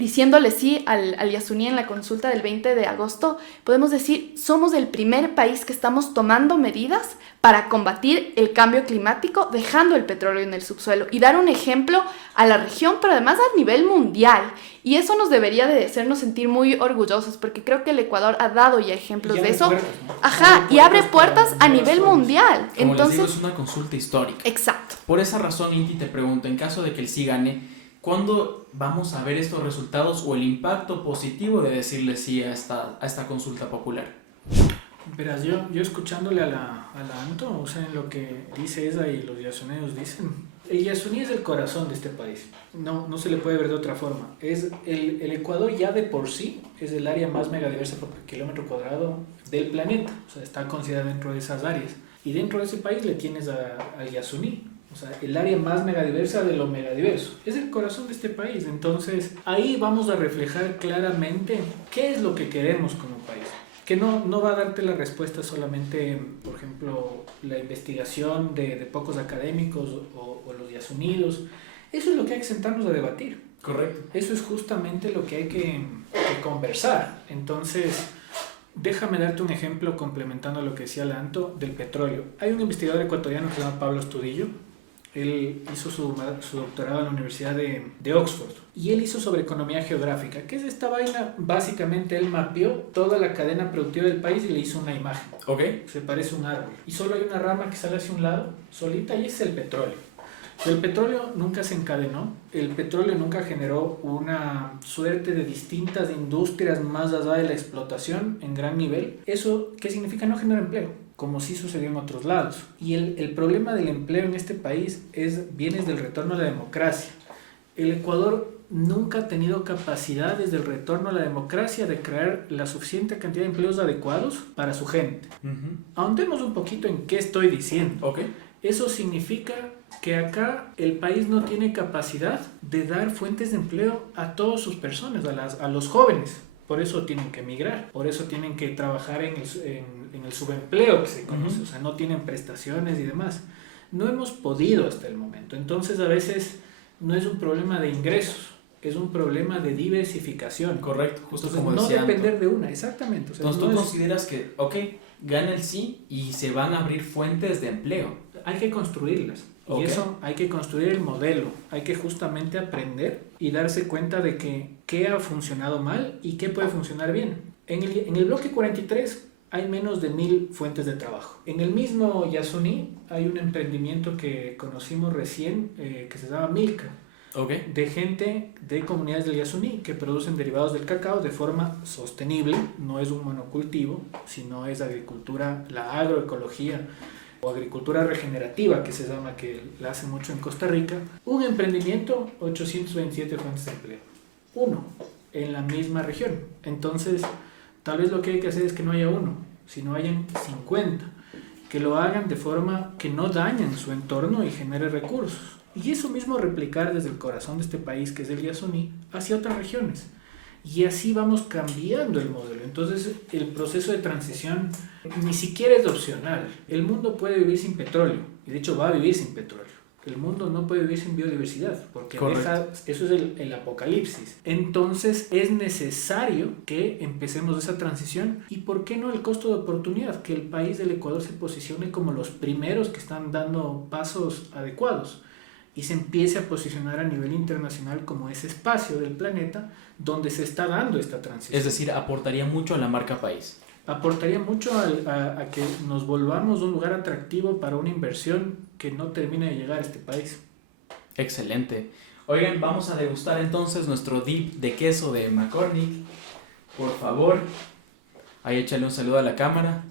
diciéndole sí al Yasuní en la consulta del 20 de agosto, podemos decir, somos el primer país que estamos tomando medidas para combatir el cambio climático, dejando el petróleo en el subsuelo y dar un ejemplo a la región, pero además a nivel mundial. Y eso nos debería de hacernos sentir muy orgullosos, porque creo que el Ecuador ha dado ya ejemplos de eso. Puertas, ¿no? Ajá, y abre puertas a nivel mundial. Como Entonces, les digo, es una consulta histórica. exacto. Por esa razón, Inti, te pregunto, en caso de que él sí gane, ¿cuándo vamos a ver estos resultados o el impacto positivo de decirle sí a esta consulta popular? Verás, yo escuchándole a la Anto, o sea, en lo que dice ella y los yasuneos dicen, el Yasuní es el corazón de este país, no se le puede ver de otra forma. Es el Ecuador ya de por sí es el área más megadiversa por kilómetro cuadrado del planeta, o sea, está considerada dentro de esas áreas. Y dentro de ese país le tienes al Yasuní, o sea, el área más megadiversa de lo megadiverso. Es el corazón de este país. Entonces, ahí vamos a reflejar claramente qué es lo que queremos como país. Que no va a darte la respuesta solamente, por ejemplo, la investigación de pocos académicos o los yasunidos. Eso es lo que hay que sentarnos a debatir. Correcto. Eso es justamente lo que hay que conversar. Entonces, déjame darte un ejemplo complementando a lo que decía Lanto del petróleo. Hay un investigador ecuatoriano que se llama Pablo Astudillo. Él hizo su doctorado en la Universidad de Oxford y él hizo sobre economía geográfica. ¿Qué es esta vaina? Básicamente él mapeó toda la cadena productiva del país y le hizo una imagen. Ok. Se parece a un árbol y solo hay una rama que sale hacia un lado, solita, y es el petróleo. Pero el petróleo nunca se encadenó, el petróleo nunca generó una suerte de distintas industrias más allá de la explotación en gran nivel. ¿Eso qué significa? No genera empleo, como sí sucedió en otros lados. Y el problema del empleo en este país viene del retorno a la democracia. El Ecuador nunca ha tenido capacidad desde el retorno a la democracia de crear la suficiente cantidad de empleos adecuados para su gente. Ahondemos un poquito en qué estoy diciendo. Ok. Eso significa que acá el país no tiene capacidad de dar fuentes de empleo a todas sus personas, a los jóvenes. Por eso tienen que emigrar, por eso tienen que trabajar en el subempleo que se conoce, o sea, no tienen prestaciones y demás. No hemos podido hasta el momento. Entonces, a veces no es un problema de ingresos, es un problema de diversificación. Correcto, justo Entonces, como no decía depender Anto. de una, exactamente. O sea, Entonces no tú es- consideras que, ok, gana el sí y se van a abrir fuentes de empleo. hay que construirlas. Ok. Y eso hay que construir el modelo, hay que justamente aprender y darse cuenta de que qué ha funcionado mal y qué puede funcionar bien. En el bloque 43 hay menos de 1000 fuentes de trabajo. En el mismo Yasuní hay un emprendimiento que conocimos recién que se llama Milka, Ok. de gente de comunidades del Yasuní que producen derivados del cacao de forma sostenible. No es un monocultivo, sino es agricultura, la agroecología o agricultura regenerativa, que se llama, que la hace mucho en Costa Rica. Un emprendimiento, 827 fuentes de empleo. Uno, en la misma región. Entonces, tal vez lo que hay que hacer es que no haya uno, sino hayan 50, que lo hagan de forma que no dañen su entorno y genere recursos. Y eso mismo replicar desde el corazón de este país, que es el Yasuní, hacia otras regiones. Y así vamos cambiando el modelo. Entonces, el proceso de transición ni siquiera es opcional. El mundo puede vivir sin petróleo, y de hecho va a vivir sin petróleo. El mundo no puede vivir sin biodiversidad, porque eso es el apocalipsis. Entonces, es necesario que empecemos esa transición. ¿Y por qué no el costo de oportunidad? Que el país del Ecuador se posicione como los primeros que están dando pasos adecuados y se empiece a posicionar a nivel internacional como ese espacio del planeta donde se está dando esta transición. Es decir, aportaría mucho a la marca país. Aportaría mucho a que nos volvamos un lugar atractivo para una inversión que no termine de llegar a este país. Excelente. Oigan, vamos a degustar entonces nuestro dip de queso de McCormick. Por favor. Ahí échale un saludo a la cámara.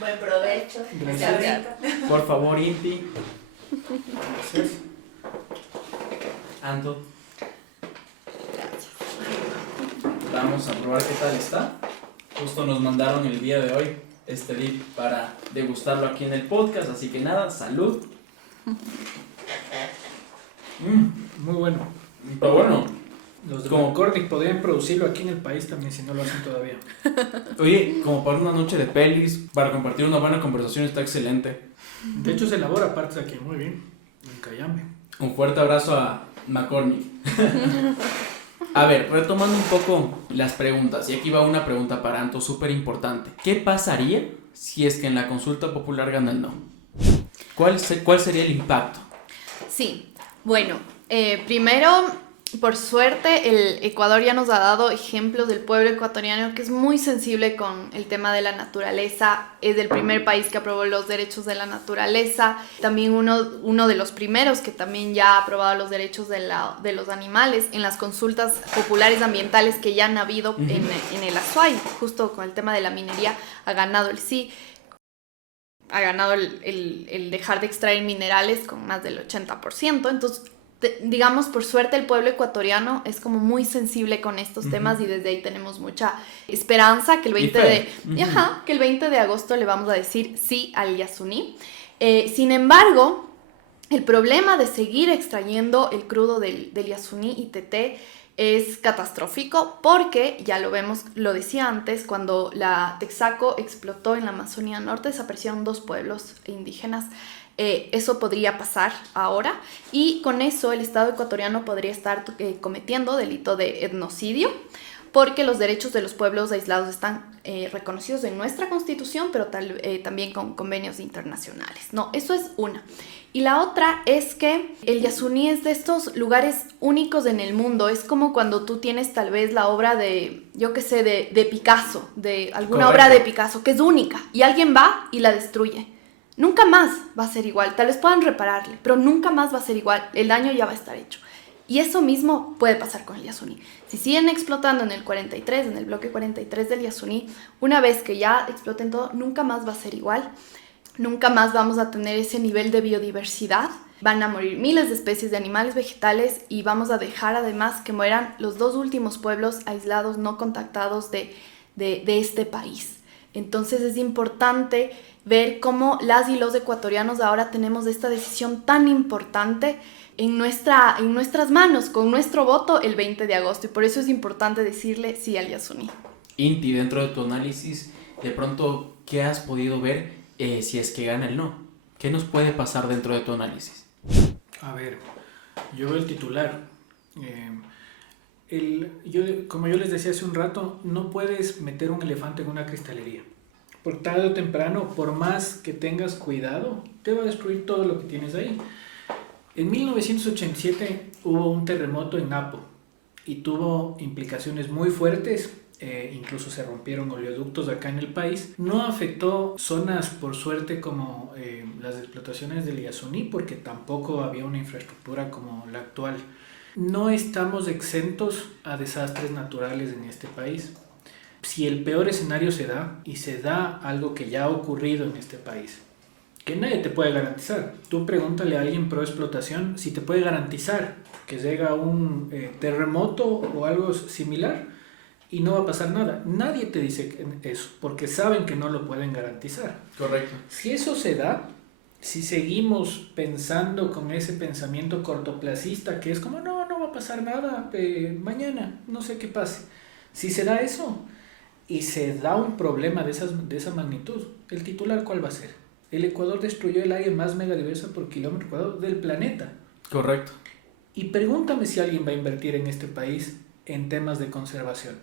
Buen provecho. Gracias. Sea rico. Por favor, Inti. Gracias. Anto. Vamos a probar qué tal está. Justo nos mandaron el día de hoy este dip para degustarlo aquí en el podcast. Así que nada, salud. Muy bueno. Pero bueno. Los de Como- McCormick podrían producirlo aquí en el país también si no lo hacen todavía. Oye, como para una noche de pelis, para compartir una buena conversación está excelente. De hecho, se elabora aparte de aquí muy bien, en Cayambe. Un fuerte abrazo a McCormick. A ver, retomando un poco las preguntas, y aquí va una pregunta para Anto súper importante. ¿Qué pasaría si es que en la consulta popular gana el no? ¿Cuál sería el impacto? Sí, bueno, primero, por suerte, el Ecuador ya nos ha dado ejemplos del pueblo ecuatoriano que es muy sensible con el tema de la naturaleza. Es el primer país que aprobó los derechos de la naturaleza. También uno de los primeros que también ya ha aprobado los derechos de los animales en las consultas populares ambientales que ya han habido en el Azuay. Justo con el tema de la minería ha ganado el sí. Ha ganado el dejar de extraer minerales con más del 80%. Entonces, digamos, por suerte el pueblo ecuatoriano es como muy sensible con estos temas y desde ahí tenemos mucha esperanza que el 20 de agosto le vamos a decir sí al Yasuní. Sin embargo, el problema de seguir extrayendo el crudo del Yasuní y TT es catastrófico porque, ya lo vemos, lo decía antes, cuando la Texaco explotó en la Amazonía Norte desaparecieron 2 pueblos indígenas. Eso podría pasar ahora y con eso el Estado ecuatoriano podría estar cometiendo delito de etnocidio porque los derechos de los pueblos aislados están reconocidos en nuestra Constitución, pero también con convenios internacionales. No, eso es una. Y la otra es que el Yasuní es de estos lugares únicos en el mundo. Es como cuando tú tienes tal vez la obra de, yo qué sé, de Picasso, de alguna obra de Picasso que es única y alguien va y la destruye. Nunca más va a ser igual, tal vez puedan repararle, pero nunca más va a ser igual, el daño ya va a estar hecho. Y eso mismo puede pasar con el Yasuní. Si siguen explotando en el 43, en el bloque 43 del Yasuní, una vez que ya exploten todo, nunca más va a ser igual, nunca más vamos a tener ese nivel de biodiversidad van a morir miles de especies de animales, vegetales, y vamos a dejar además que mueran los 2 últimos pueblos aislados no contactados de este país. Entonces es importante ver cómo las y los ecuatorianos ahora tenemos esta decisión tan importante en nuestras manos, con nuestro voto el 20 de agosto, y por eso es importante decirle sí al Yasuní. Inti, dentro de tu análisis, de pronto, ¿qué has podido ver si es que gana el no? ¿Qué nos puede pasar dentro de tu análisis? A ver, yo veo el titular. Como yo les decía hace un rato, no puedes meter un elefante en una cristalería. Por tarde o temprano, por más que tengas cuidado, te va a destruir todo lo que tienes ahí. En 1987 hubo un terremoto en Napo y tuvo implicaciones muy fuertes. Incluso se rompieron oleoductos acá en el país. No afectó zonas, por suerte, como las explotaciones del Yasuní, porque tampoco había una infraestructura como la actual. No estamos exentos a desastres naturales en este país. Si el peor escenario se da, y se da algo que ya ha ocurrido en este país, que nadie te puede garantizar. Tú pregúntale a alguien pro explotación si te puede garantizar que llega un terremoto o algo similar y no va a pasar nada. Nadie te dice eso, porque saben que no lo pueden garantizar. Correcto. Si eso se da, si seguimos pensando con ese pensamiento cortoplacista que es como, no va a pasar nada, mañana, no sé qué pase. Si se da eso y se da un problema de esa magnitud, ¿el titular cuál va a ser? El Ecuador destruyó el área más megadiversa por kilómetro cuadrado del planeta. Correcto. Y pregúntame si alguien va a invertir en este país en temas de conservación.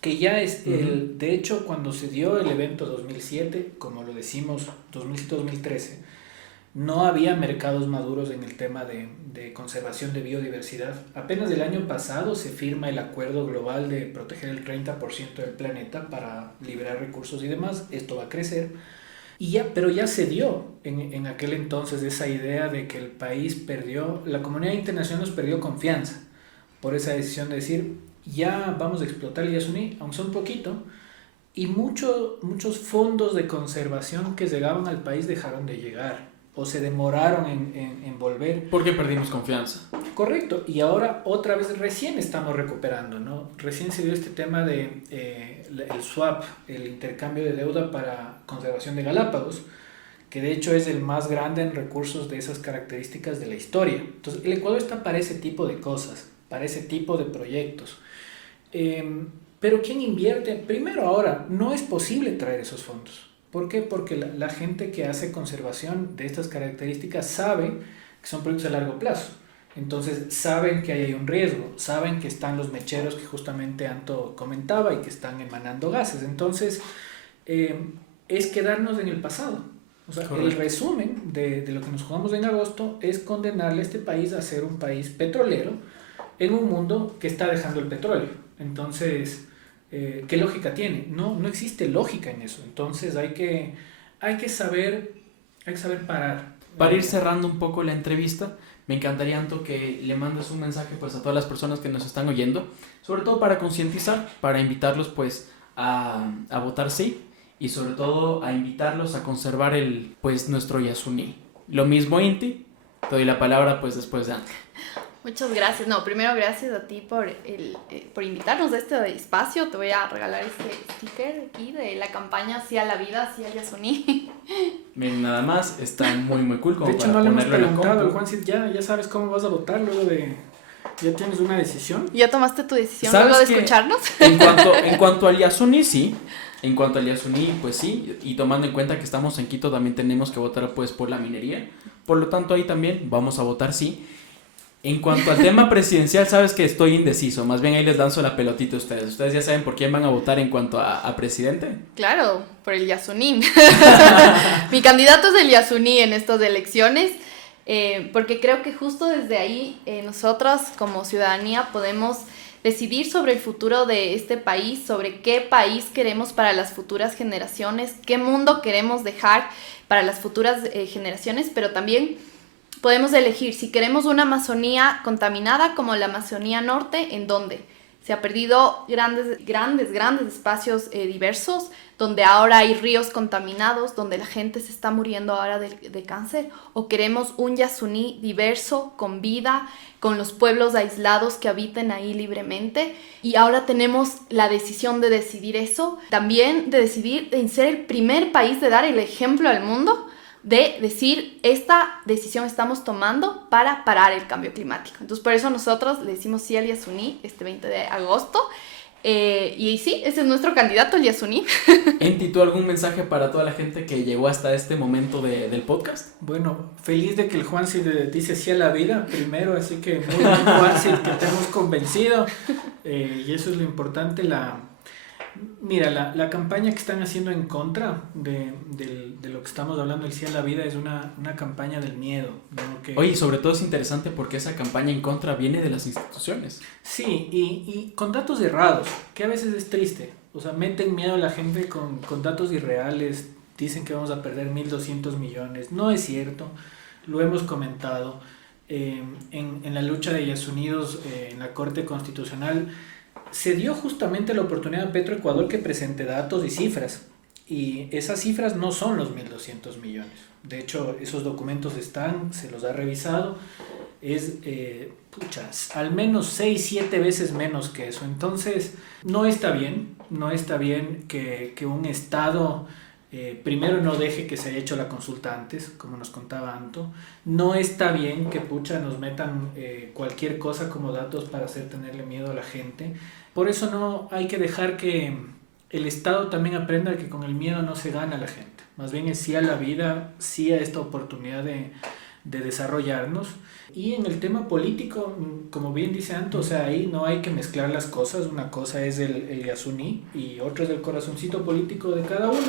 Que ya es de hecho, cuando se dio el evento 2007, como lo decimos, 2007-2013, no había mercados maduros en el tema de conservación de biodiversidad. Apenas el año pasado se firma el acuerdo global de proteger el 30% del planeta para liberar recursos y demás. Esto va a crecer. Pero ya se dio en aquel entonces esa idea de que el país perdió, la comunidad internacional nos perdió confianza por esa decisión de decir, ya vamos a explotar el Yasuní, aunque sea un poquito, y muchos fondos de conservación que llegaban al país dejaron de llegar o se demoraron en volver. Porque perdimos confianza. Correcto, y ahora otra vez recién estamos recuperando, ¿no? Recién se dio este tema de el swap, el intercambio de deuda para conservación de Galápagos, que de hecho es el más grande en recursos de esas características de la historia. Entonces, el Ecuador está para ese tipo de cosas, para ese tipo de proyectos. Pero ¿quién invierte? Primero, ahora, no es posible traer esos fondos. ¿Por qué? Porque la gente que hace conservación de estas características sabe que son proyectos a largo plazo. Entonces saben que ahí hay un riesgo, saben que están los mecheros que justamente Anto comentaba y que están emanando gases. Entonces es quedarnos en el pasado. O sea, correcto. El resumen de lo que nos jugamos en agosto es condenarle a este país a ser un país petrolero en un mundo que está dejando el petróleo. Entonces, ¿qué lógica tiene? No existe lógica en eso. Entonces hay que saber parar. Para ir cerrando un poco la entrevista, me encantaría, Anto, que le mandes un mensaje pues a todas las personas que nos están oyendo, sobre todo para concientizar, para invitarlos pues a votar sí, y sobre todo a invitarlos a conservar nuestro Yasuní. Lo mismo, Inti, te doy la palabra pues después de Anto. Muchas gracias. Primero gracias a ti por invitarnos a este espacio. Te voy a regalar este sticker aquí de la campaña Sí a la Vida, Sí al Yasuní. Miren, nada más, está muy muy cool. Como de hecho, no le hemos preguntado, Juan, si ya sabes cómo vas a votar luego de... ¿Ya tienes una decisión? ¿Ya tomaste tu decisión luego de escucharnos? En cuanto al Yasuní, sí. En cuanto al Yasuní, pues sí. Y tomando en cuenta que estamos en Quito, también tenemos que votar pues por la minería. Por lo tanto, ahí también vamos a votar sí. En cuanto al tema presidencial, sabes que estoy indeciso. Más bien ahí les lanzo la pelotita a ustedes. ¿Ustedes ya saben por quién van a votar en cuanto a presidente? Claro, por el Yasuní. Mi candidato es el Yasuní en estas elecciones, porque creo que justo desde ahí nosotros como ciudadanía podemos decidir sobre el futuro de este país, sobre qué país queremos para las futuras generaciones, qué mundo queremos dejar para las futuras generaciones, pero también podemos elegir si queremos una Amazonía contaminada como la Amazonía Norte, ¿en dónde? Se ha perdido grandes espacios diversos, donde ahora hay ríos contaminados, donde la gente se está muriendo ahora de cáncer. O queremos un Yasuní diverso, con vida, con los pueblos aislados que habiten ahí libremente. Y ahora tenemos la decisión de decidir eso. También de decidir en ser el primer país de dar el ejemplo al mundo, de decir, esta decisión estamos tomando para parar el cambio climático. Entonces, por eso nosotros le decimos sí al Yasuní este 20 de agosto. Y sí, ese es nuestro candidato, el Yasuní. Enti, ¿tú algún mensaje para toda la gente que llegó hasta este momento del podcast? Bueno, feliz de que el Juansi le dice sí a la vida primero, así que muy bien, Juansi, que te hemos convencido. Y eso es lo importante. Mira, la campaña que están haciendo en contra de lo que estamos hablando del sí a la vida es una campaña del miedo, ¿no? Oye, sobre todo es interesante porque esa campaña en contra viene de las instituciones. Sí, y con datos errados, que a veces es triste. O sea, meten miedo a la gente con datos irreales, dicen que vamos a perder 1.200 millones. No es cierto, lo hemos comentado. En la lucha de Yasunidos en la Corte Constitucional se dio justamente la oportunidad a Petroecuador que presente datos y cifras, y esas cifras no son los 1.200 millones. De hecho, esos documentos están, se los ha revisado, es al menos 6-7 veces menos que eso. Entonces, no está bien que un Estado primero no deje que se haya hecho la consulta antes, como nos contaba Anto. No está bien que nos metan cualquier cosa como datos para hacer tenerle miedo a la gente. Por eso no hay que dejar que el Estado también aprenda que con el miedo no se gana la gente. Más bien es sí a la vida, sí a esta oportunidad de desarrollarnos. Y en el tema político, como bien dice Anto, o sea, ahí no hay que mezclar las cosas. Una cosa es el Yasuní y otra es el corazoncito político de cada uno.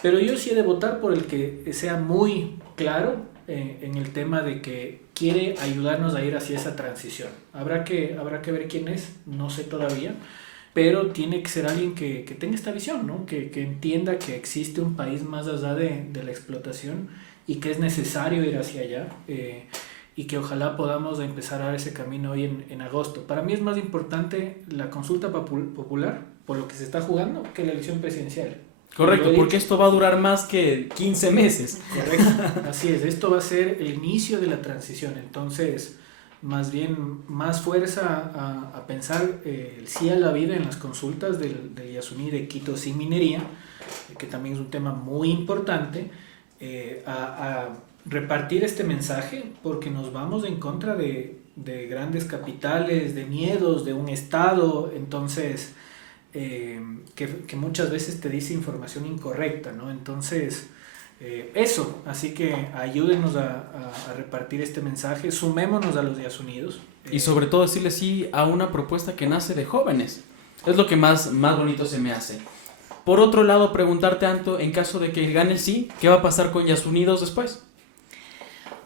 Pero yo sí he de votar por el que sea muy claro en el tema de que quiere ayudarnos a ir hacia esa transición. Habrá que ver quién es, no sé todavía, pero tiene que ser alguien que tenga esta visión, ¿no? Que entienda que existe un país más allá de la explotación y que es necesario ir hacia allá, y que ojalá podamos empezar a dar ese camino hoy en agosto. Para mí es más importante la consulta popular, por lo que se está jugando, que la elección presidencial. Correcto, porque esto va a durar más que 15 meses. Correcto, así es, esto va a ser el inicio de la transición. Entonces, más bien, más fuerza a pensar el sí a la vida en las consultas del Yasuní de Quito sin minería, que también es un tema muy importante, a repartir este mensaje, porque nos vamos en contra de grandes capitales, de miedos, de un Estado. Entonces, que muchas veces te dice información incorrecta, ¿no? Entonces, eso, así que ayúdenos a repartir este mensaje, sumémonos a los Yasunidos. Y sobre todo decirle sí a una propuesta que nace de jóvenes. Es lo que más bonito se me hace. Por otro lado, preguntarte, Anto, en caso de que gane el sí, ¿qué va a pasar con Yasunidos después?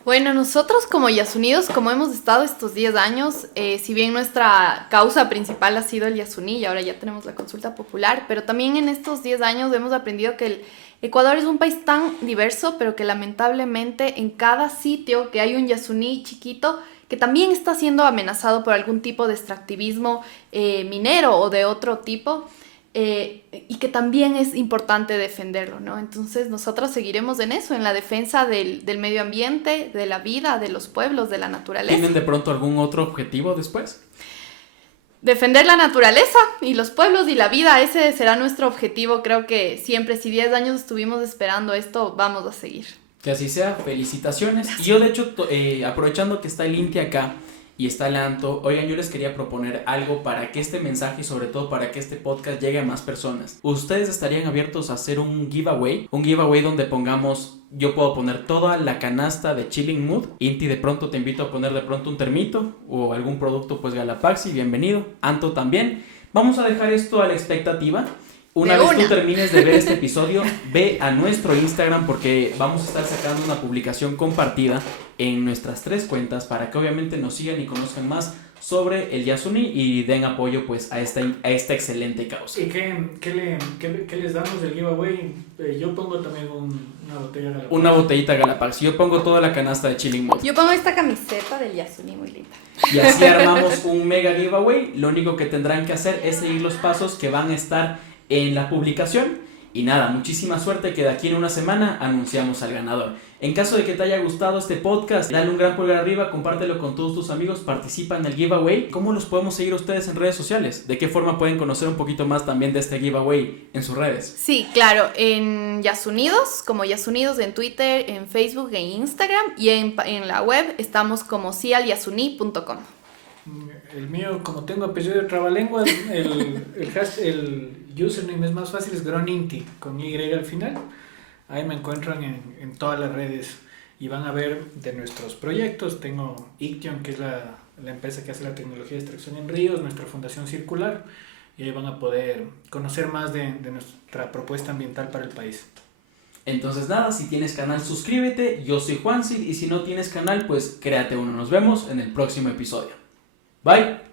Bueno, nosotros como Yasunidos, como hemos estado estos 10 años, si bien nuestra causa principal ha sido el Yasuní y ahora ya tenemos la consulta popular, pero también en estos 10 años hemos aprendido que el Ecuador es un país tan diverso, pero que lamentablemente en cada sitio que hay un Yasuní chiquito, que también está siendo amenazado por algún tipo de extractivismo minero o de otro tipo, y que también es importante defenderlo, ¿no? Entonces nosotros seguiremos en eso, en la defensa del medio ambiente, de la vida, de los pueblos, de la naturaleza. ¿Tienen de pronto algún otro objetivo después? Defender la naturaleza y los pueblos y la vida, ese será nuestro objetivo. Creo que siempre, si 10 años estuvimos esperando esto, vamos a seguir. Que así sea, felicitaciones. Y yo de hecho, aprovechando que está el Inti acá y está el Anto, oigan, yo les quería proponer algo para que este mensaje y sobre todo para que este podcast llegue a más personas. ¿Ustedes estarían abiertos a hacer un giveaway? Un giveaway donde pongamos, yo puedo poner toda la canasta de Chilling Mood. Inti, de pronto te invito a poner de pronto un termito o algún producto pues Galapaxi, bienvenido. Anto también. Vamos a dejar esto a la expectativa Una vez tú termines de ver este episodio, ve a nuestro Instagram porque vamos a estar sacando una publicación compartida en nuestras 3 cuentas para que obviamente nos sigan y conozcan más sobre el Yasuni y den apoyo pues a esta excelente causa. ¿Y qué les damos del giveaway? Yo pongo también una botella de Galapax. Una botellita Galapax. Yo pongo toda la canasta de Chilling Malt. Yo pongo esta camiseta del Yasuni muy linda. Y así armamos un mega giveaway. Lo único que tendrán que hacer es seguir los pasos que van a estar en la publicación. Y nada, muchísima suerte que de aquí en una semana anunciamos al ganador. En caso de que te haya gustado este podcast, dale un gran pulgar arriba, compártelo con todos tus amigos, participa en el giveaway. ¿Cómo los podemos seguir ustedes en redes sociales? ¿De qué forma pueden conocer un poquito más también de este giveaway en sus redes? Sí, claro, en Yasunidos, como Yasunidos en Twitter, en Facebook, en Instagram y en la web estamos como sialyasuni.com. El mío, como tengo apellido de trabalenguas, el username es más fácil, es Groninti, con Y al final. Ahí me encuentran en todas las redes y van a ver de nuestros proyectos. Tengo Iction, que es la empresa que hace la tecnología de extracción en ríos, nuestra Fundación Circular, y ahí van a poder conocer más de nuestra propuesta ambiental para el país. Entonces nada, si tienes canal suscríbete, yo soy Juancid y si no tienes canal pues créate uno. Nos vemos en el próximo episodio. Bye.